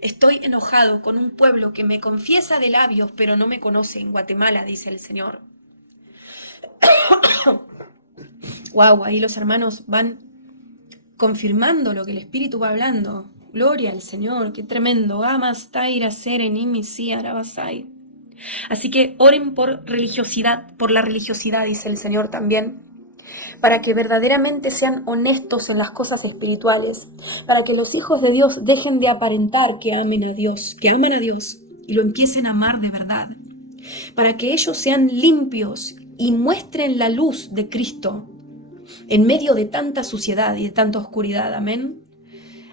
Estoy enojado con un pueblo que me confiesa de labios, pero no me conoce en Guatemala, dice el Señor. Wow, ahí los hermanos van confirmando lo que el Espíritu va hablando. Gloria al Señor, qué tremendo. Amas taira seren imisi arabasai. Así que oren por religiosidad, por la religiosidad, dice el Señor también, para que verdaderamente sean honestos en las cosas espirituales, para que los hijos de Dios dejen de aparentar que amen a Dios, que aman a Dios y lo empiecen a amar de verdad, para que ellos sean limpios y muestren la luz de Cristo en medio de tanta suciedad y de tanta oscuridad. Amén.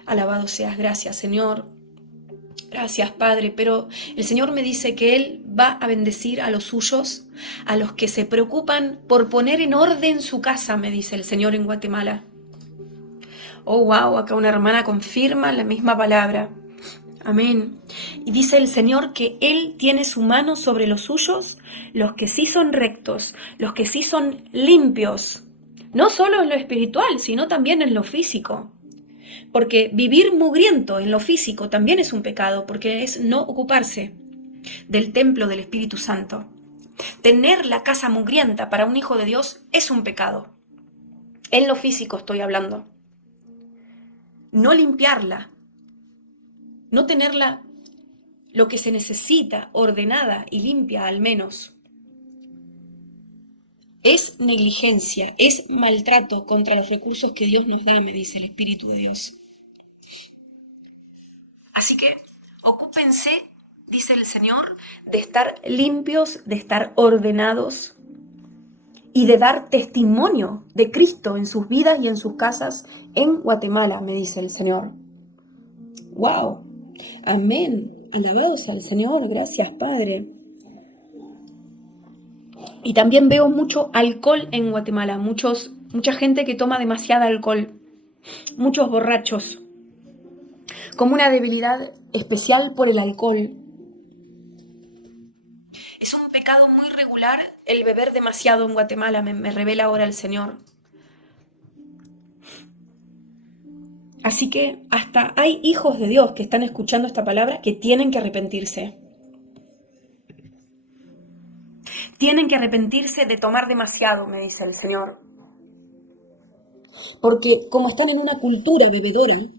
Alabado seas, gracias Señor. Gracias, Padre, pero el Señor me dice que Él va a bendecir a los suyos, a los que se preocupan por poner en orden su casa, me dice el Señor en Guatemala. Oh, wow, acá una hermana confirma la misma palabra. Amén. Y dice el Señor que Él tiene su mano sobre los suyos, los que sí son rectos, los que sí son limpios, no solo en lo espiritual, sino también en lo físico. Porque vivir mugriento en lo físico también es un pecado, porque es no ocuparse del templo del Espíritu Santo. Tener la casa mugrienta para un hijo de Dios es un pecado. En lo físico estoy hablando. No limpiarla, no tenerla lo que se necesita, ordenada y limpia al menos. Es negligencia, es maltrato contra los recursos que Dios nos da, me dice el Espíritu de Dios. Así que ocúpense, dice el Señor, de estar limpios, de estar ordenados y de dar testimonio de Cristo en sus vidas y en sus casas en Guatemala, me dice el Señor. ¡Wow! Amén. Alabado sea el Señor. Gracias, Padre. Y también veo mucho alcohol en Guatemala, mucha gente que toma demasiada alcohol, muchos borrachos, como una debilidad especial por el alcohol. Es un pecado muy regular el beber demasiado en Guatemala, me revela ahora el Señor. Así que hasta hay hijos de Dios que están escuchando esta palabra que tienen que arrepentirse. Tienen que arrepentirse de tomar demasiado, me dice el Señor. Porque como están en una cultura bebedora,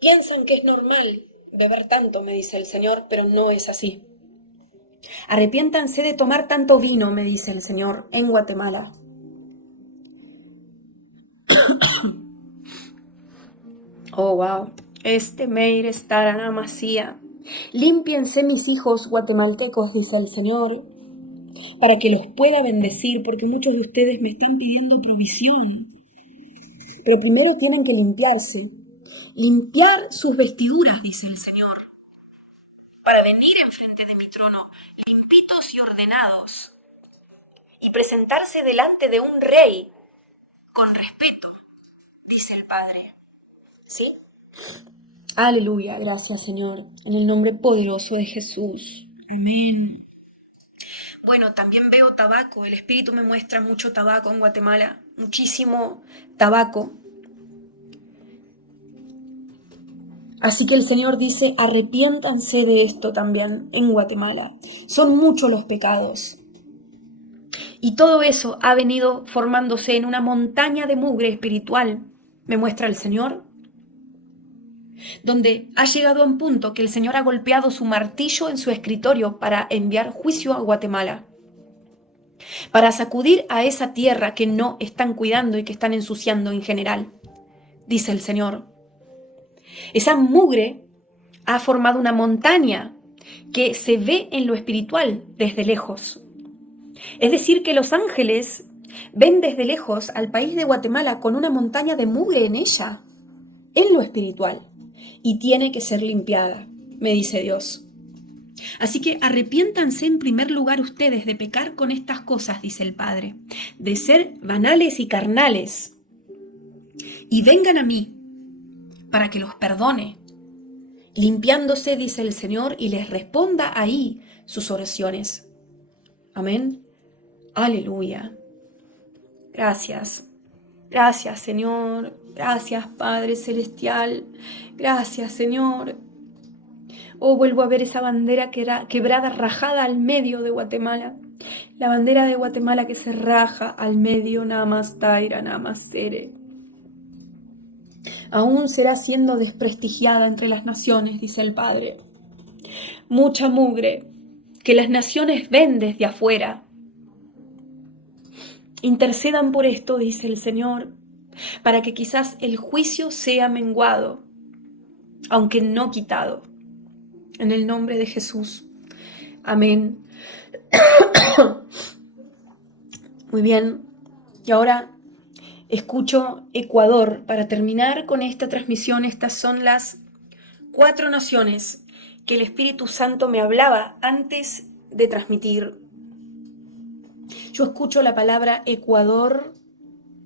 piensan que es normal beber tanto, me dice el Señor, pero no es así. Arrepiéntanse de tomar tanto vino, me dice el Señor, en Guatemala. Oh, wow. Meir estará masía. Límpiense mis hijos guatemaltecos, dice el Señor, para que los pueda bendecir, porque muchos de ustedes me están pidiendo provisión. Pero primero tienen que limpiarse. Limpiar sus vestiduras, dice el Señor, para venir enfrente de mi trono, limpitos y ordenados, y presentarse delante de un rey con respeto, dice el Padre. ¿Sí? Aleluya, gracias Señor, en el nombre poderoso de Jesús. Amén. Bueno, también veo tabaco, el Espíritu me muestra mucho tabaco en Guatemala, muchísimo tabaco. Así que el Señor dice, arrepiéntanse de esto también en Guatemala. Son muchos los pecados. Y todo eso ha venido formándose en una montaña de mugre espiritual, me muestra el Señor, donde ha llegado a un punto que el Señor ha golpeado su martillo en su escritorio para enviar juicio a Guatemala, para sacudir a esa tierra que no están cuidando y que están ensuciando en general, dice el Señor. Esa mugre ha formado una montaña que se ve en lo espiritual desde lejos. Es decir, que los ángeles ven desde lejos al país de Guatemala con una montaña de mugre en ella, en lo espiritual, y tiene que ser limpiada, me dice Dios. Así que arrepiéntanse en primer lugar ustedes de pecar con estas cosas, dice el Padre, de ser banales y carnales, y vengan a mí para que los perdone, limpiándose, dice el Señor, y les responda ahí sus oraciones. Amén. Aleluya. Gracias. Gracias, Señor. Gracias, Padre Celestial. Gracias, Señor. Oh, vuelvo a ver esa bandera que era quebrada, rajada al medio de Guatemala. La bandera de Guatemala que se raja al medio, Namastaira, Namasere. Aún será siendo desprestigiada entre las naciones, dice el Padre. Mucha mugre que las naciones ven desde afuera. Intercedan por esto, dice el Señor, para que quizás el juicio sea menguado, aunque no quitado. En el nombre de Jesús. Amén. Muy bien. Y ahora escucho Ecuador. Para terminar con esta transmisión, estas son las 4 naciones que el Espíritu Santo me hablaba antes de transmitir. Yo escucho la palabra Ecuador,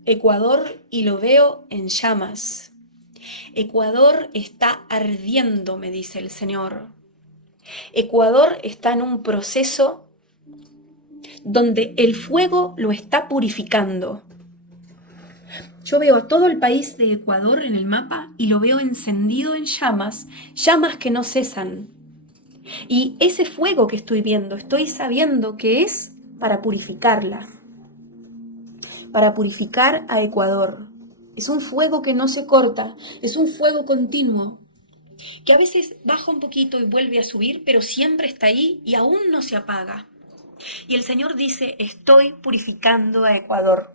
Ecuador, y lo veo en llamas. Ecuador está ardiendo, me dice el Señor. Ecuador está en un proceso donde el fuego lo está purificando. Yo veo a todo el país de Ecuador en el mapa y lo veo encendido en llamas, llamas que no cesan. Y ese fuego que estoy viendo, estoy sabiendo que es para purificarla, para purificar a Ecuador. Es un fuego que no se corta, es un fuego continuo, que a veces baja un poquito y vuelve a subir, pero siempre está ahí y aún no se apaga. Y el Señor dice, estoy purificando a Ecuador.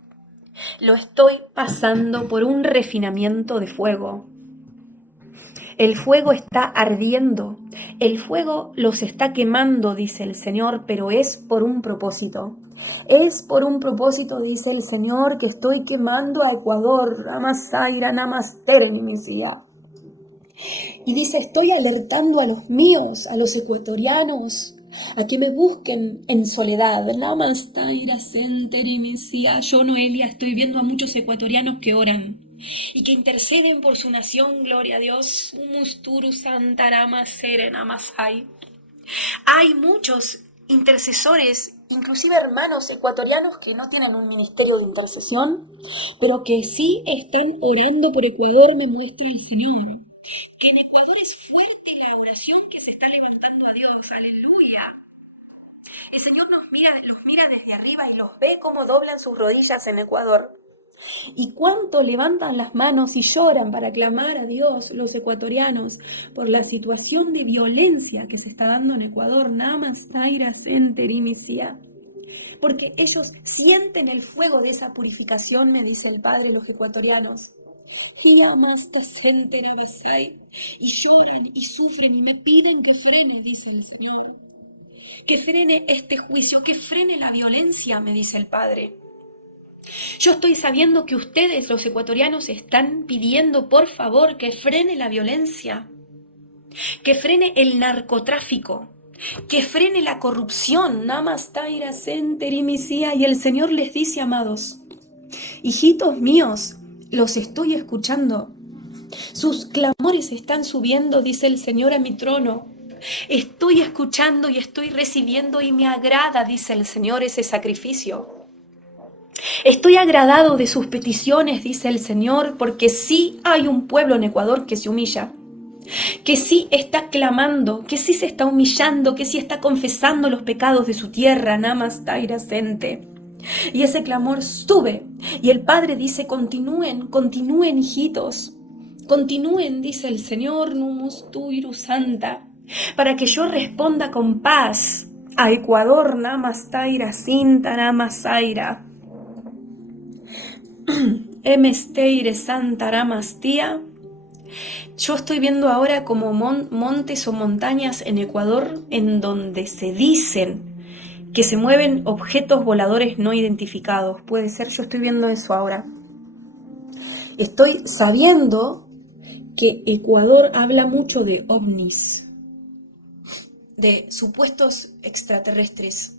Lo estoy pasando por un refinamiento de fuego. El fuego está ardiendo, el fuego los está quemando, dice el Señor, pero es por un propósito. Es por un propósito, dice el Señor, que estoy quemando a Ecuador. Amasaira, Namaster, Nimisía. Y dice, estoy alertando a los míos, a los ecuatorianos, a que me busquen en soledad. Namastaira, Center y Misía. Yo, Noelia, estoy viendo a muchos ecuatorianos que oran y que interceden por su nación, gloria a Dios. Umusturu Santarama Serenamasai. Hay muchos intercesores, inclusive hermanos ecuatorianos que no tienen un ministerio de intercesión, pero que sí están orando por Ecuador, me muestra el Señor. Que en Ecuador es fuerte la oración que se está levantando a Dios, aleluya. El Señor los mira desde arriba y los ve cómo doblan sus rodillas en Ecuador. Y cuánto levantan las manos y lloran para clamar a Dios los ecuatorianos por la situación de violencia que se está dando en Ecuador. Namastaira Center y Misía. Porque ellos sienten el fuego de esa purificación, me dice el Padre, los ecuatorianos. Y lloran y sufren y me piden que frene, dice el Señor. Que frene este juicio, que frene la violencia, me dice el Padre. Yo estoy sabiendo que ustedes, los ecuatorianos, están pidiendo por favor que frene la violencia, que frene el narcotráfico, que frene la corrupción. Namastaira Center y Misía. Y el Señor les dice, amados, hijitos míos, los estoy escuchando. Sus clamores están subiendo, dice el Señor, a mi trono. Estoy escuchando y estoy recibiendo y me agrada, dice el Señor, ese sacrificio. Estoy agradado de sus peticiones, dice el Señor, porque sí hay un pueblo en Ecuador que se humilla, que sí está clamando, que sí se está humillando, que sí está confesando los pecados de su tierra. Namastaira Sente. Y ese clamor sube. Y el Padre dice, continúen, hijitos. Continúen, dice el Señor, Numustuiru Santa, para que yo responda con paz a Ecuador. Namastaira Sinta, Namasaira. Emesteire Santa Ramastía. Yo estoy viendo ahora como montes o montañas en Ecuador en donde se dicen que se mueven objetos voladores no identificados. Puede ser, yo estoy viendo eso ahora. Estoy sabiendo que Ecuador habla mucho de ovnis, de supuestos extraterrestres.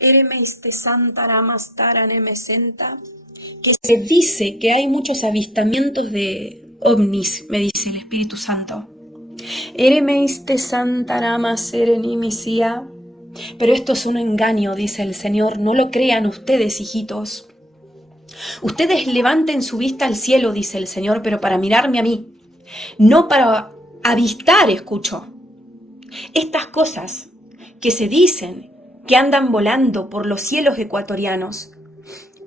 Eremeiste Santaramastaran emesenta, que se dice que hay muchos avistamientos de ovnis, me dice el Espíritu Santo. Eremeiste Santarama Serenimisia. Pero esto es un engaño, dice el Señor. No lo crean ustedes, hijitos. Ustedes levanten su vista al cielo, dice el Señor, pero para mirarme a mí, no para avistar, escucho. Estas cosas que se dicen que andan volando por los cielos ecuatorianos,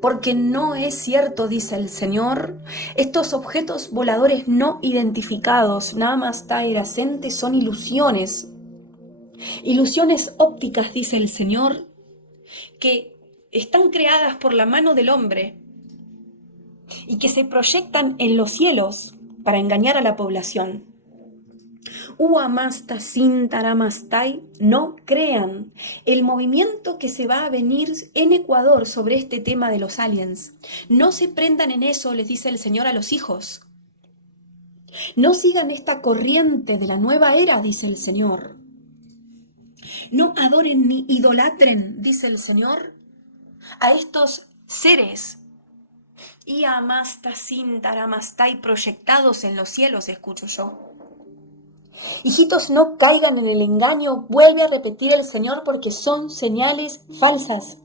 porque no es cierto, dice el Señor. Estos objetos voladores no identificados, Namastaira Sente, son ilusiones. Ilusiones ópticas, dice el Señor, que están creadas por la mano del hombre y que se proyectan en los cielos para engañar a la población. Uamasta Sintaramastai, no crean el movimiento que se va a venir en Ecuador sobre este tema de los aliens. No se prendan en eso, les dice el Señor a los hijos. No sigan esta corriente de la nueva era, dice el Señor. No adoren ni idolatren, dice el Señor, a estos seres. Y amasta Sintaramastai, proyectados en los cielos, escucho yo. Hijitos, no caigan en el engaño, vuelve a repetir el Señor, porque son señales falsas.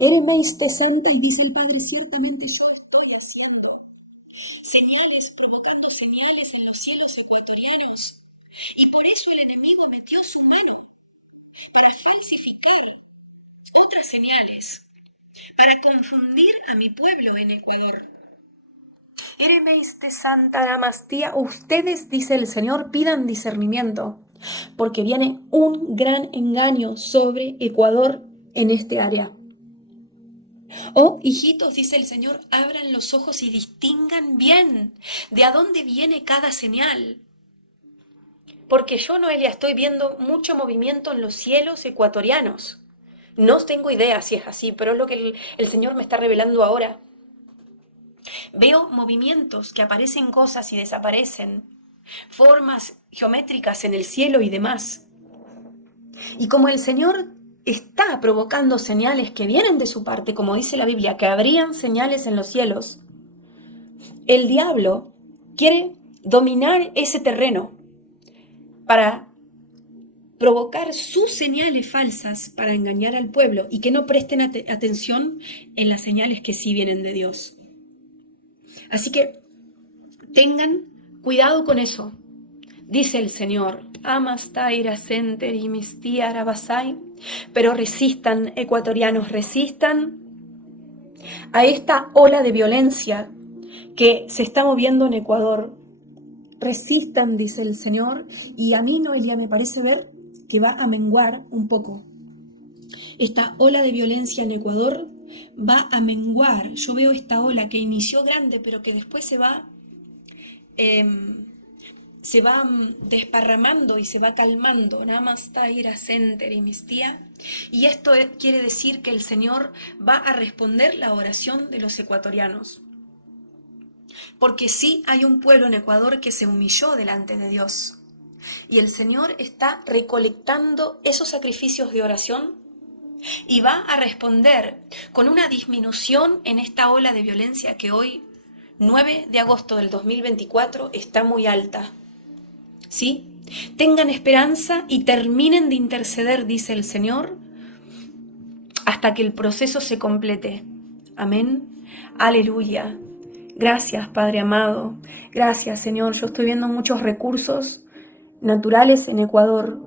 Eremeiste santa, y dice el Padre, ciertamente yo estoy haciendo señales, provocando señales en los cielos ecuatorianos. Y por eso el enemigo metió su mano para falsificar otras señales, para confundir a mi pueblo en Ecuador. Eremeiste santa namastía, ustedes, dice el Señor, pidan discernimiento, porque viene un gran engaño sobre Ecuador en este área. Oh, hijitos, dice el Señor, abran los ojos y distingan bien de a dónde viene cada señal. Porque yo, Noelia, estoy viendo mucho movimiento en los cielos ecuatorianos. No tengo idea si es así, pero es lo que el Señor me está revelando ahora. Veo movimientos que aparecen cosas y desaparecen, formas geométricas en el cielo y demás. Y como el Señor está provocando señales que vienen de su parte, como dice la Biblia, que habrían señales en los cielos, el diablo quiere dominar ese terreno para provocar sus señales falsas para engañar al pueblo y que no presten atención en las señales que sí vienen de Dios. Así que tengan cuidado con eso, dice el Señor. Amastaira center y mistía arabasai, pero resistan, ecuatorianos, resistan a esta ola de violencia que se está moviendo en Ecuador. Resistan, dice el Señor, y a mí, Noelia, me parece ver que va a menguar un poco. Esta ola de violencia en Ecuador va a menguar. Yo veo esta ola que inició grande, pero que después se va desparramando y se va calmando. Namastaira center y mistía. Y esto quiere decir que el Señor va a responder la oración de los ecuatorianos. Porque sí hay un pueblo en Ecuador que se humilló delante de Dios. Y el Señor está recolectando esos sacrificios de oración y va a responder con una disminución en esta ola de violencia que hoy, 9 de agosto del 2024, está muy alta. ¿Sí? Tengan esperanza y terminen de interceder, dice el Señor, hasta que el proceso se complete. Amén. Aleluya. Gracias, Padre amado. Gracias, Señor. Yo estoy viendo muchos recursos naturales en Ecuador.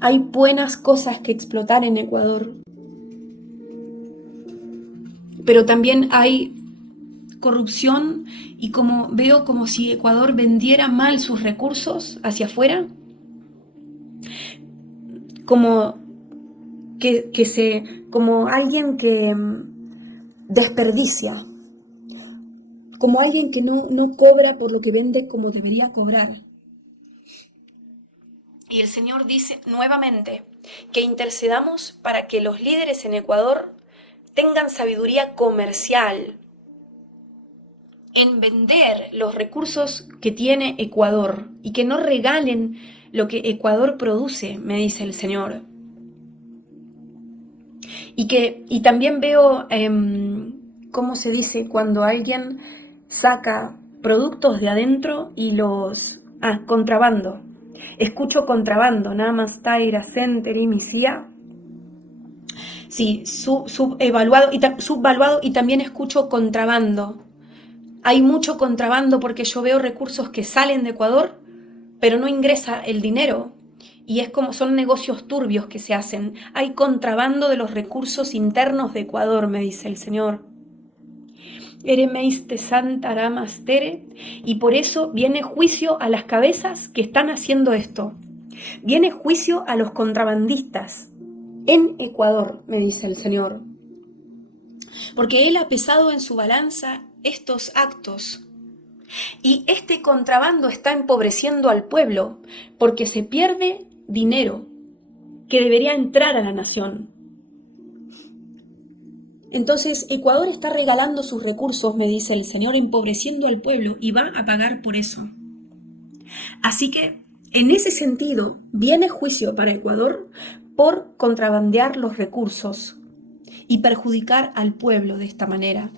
Hay buenas cosas que explotar en Ecuador. Pero también hay corrupción y veo como si Ecuador vendiera mal sus recursos hacia afuera. Como alguien que desperdicia. Como alguien que no cobra por lo que vende como debería cobrar. Y el Señor dice nuevamente que intercedamos para que los líderes en Ecuador tengan sabiduría comercial en vender los recursos que tiene Ecuador y que no regalen lo que Ecuador produce, me dice el Señor. Y también veo, ¿cómo se dice? Cuando alguien saca productos de adentro y los... contrabando. Escucho contrabando, namastaira center y misía. Sí, subvaluado y también escucho contrabando. Hay mucho contrabando porque yo veo recursos que salen de Ecuador, pero no ingresa el dinero. Y es como son negocios turbios que se hacen. Hay contrabando de los recursos internos de Ecuador, me dice el Señor. Eremeis te santaramas tere, y por eso viene juicio a las cabezas que están haciendo esto. Viene juicio a los contrabandistas en Ecuador, me dice el Señor. Porque Él ha pesado en su balanza estos actos. Y este contrabando está empobreciendo al pueblo, porque se pierde dinero que debería entrar a la nación. Entonces Ecuador está regalando sus recursos, me dice el Señor, empobreciendo al pueblo y va a pagar por eso. Así que en ese sentido viene juicio para Ecuador por contrabandear los recursos y perjudicar al pueblo de esta manera.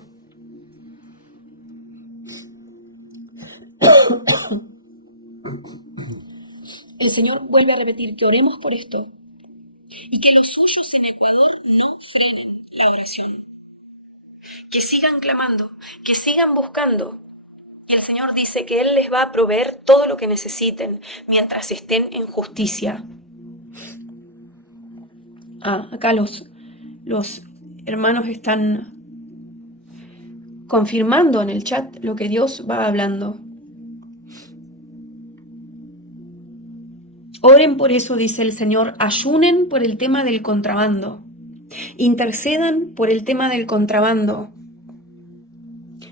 El Señor vuelve a repetir que oremos por esto y que los suyos en Ecuador no frenen la oración, que sigan clamando, que sigan buscando. Y el Señor dice que Él les va a proveer todo lo que necesiten mientras estén en justicia. Acá los hermanos están confirmando en el chat lo que Dios va hablando. Oren por eso, dice el Señor, ayunen por el tema del contrabando, intercedan por el tema del contrabando,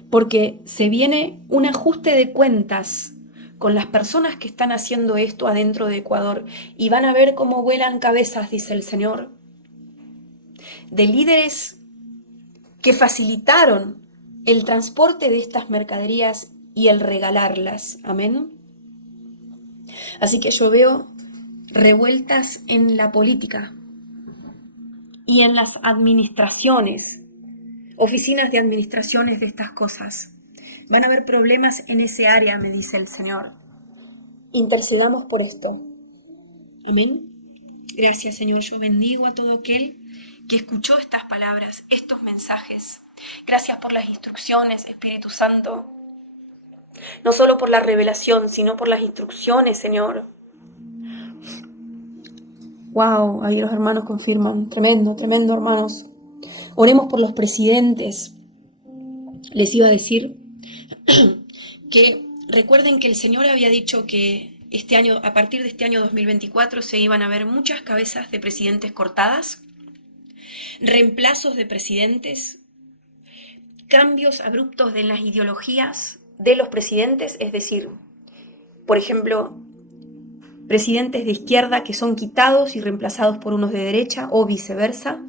porque se viene un ajuste de cuentas con las personas que están haciendo esto adentro de Ecuador y van a ver cómo vuelan cabezas, dice el Señor, de líderes que facilitaron el transporte de estas mercaderías y el regalarlas. Amén. Así que yo veo revueltas en la política y en las administraciones, oficinas de administraciones de estas cosas. Van a haber problemas en ese área, me dice el Señor. Intercedamos por esto. Amén. Gracias, Señor. Yo bendigo a todo aquel que escuchó estas palabras, estos mensajes. Gracias por las instrucciones, Espíritu Santo. No solo por la revelación, sino por las instrucciones, Señor. Wow, ahí los hermanos confirman. Tremendo, tremendo, hermanos. Oremos por los presidentes. Les iba a decir que recuerden que el Señor había dicho que este año, a partir de este año 2024, se iban a ver muchas cabezas de presidentes cortadas, reemplazos de presidentes, cambios abruptos en las ideologías de los presidentes, es decir, por ejemplo, presidentes de izquierda que son quitados y reemplazados por unos de derecha o viceversa,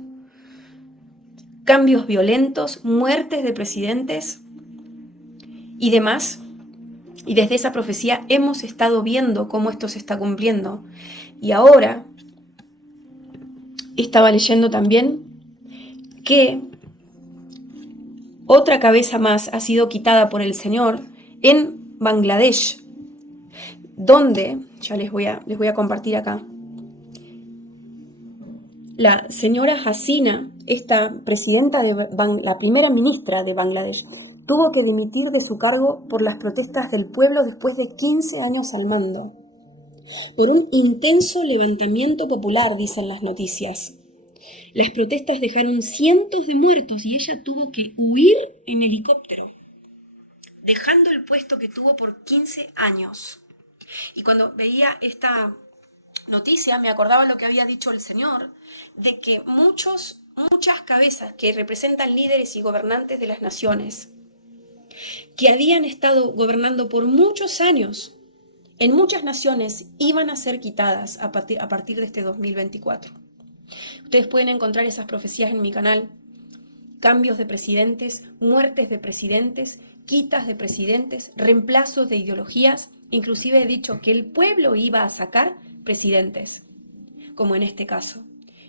cambios violentos, muertes de presidentes y demás. Y desde esa profecía hemos estado viendo cómo esto se está cumpliendo. Y ahora estaba leyendo también que otra cabeza más ha sido quitada por el Señor en Bangladesh, donde, ya les voy a compartir acá, la señora Hasina, esta presidenta la primera ministra de Bangladesh, tuvo que dimitir de su cargo por las protestas del pueblo después de 15 años al mando, por un intenso levantamiento popular, dicen las noticias. Las protestas dejaron cientos de muertos y ella tuvo que huir en helicóptero, dejando el puesto que tuvo por 15 años. Y cuando veía esta noticia me acordaba lo que había dicho el Señor, de que muchas cabezas que representan líderes y gobernantes de las naciones, que habían estado gobernando por muchos años en muchas naciones, iban a ser quitadas a partir de este 2024. Ustedes pueden encontrar esas profecías en mi canal. Cambios de presidentes, muertes de presidentes, quitas de presidentes, reemplazos de ideologías. Inclusive he dicho que el pueblo iba a sacar presidentes, como en este caso.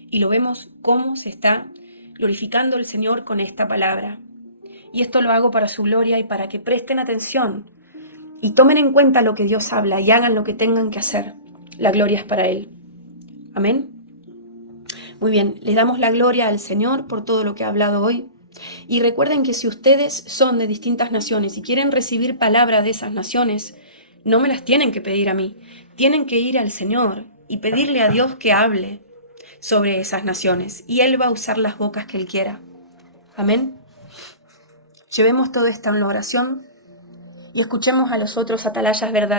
Y lo vemos cómo se está glorificando el Señor con esta palabra. Y esto lo hago para su gloria y para que presten atención y tomen en cuenta lo que Dios habla y hagan lo que tengan que hacer. La gloria es para Él. Amén. Muy bien, les damos la gloria al Señor por todo lo que ha hablado hoy. Y recuerden que si ustedes son de distintas naciones y quieren recibir palabra de esas naciones, no me las tienen que pedir a mí. Tienen que ir al Señor y pedirle a Dios que hable sobre esas naciones. Y Él va a usar las bocas que Él quiera. Amén. Llevemos todo esto en la oración y escuchemos a los otros atalayas verdaderos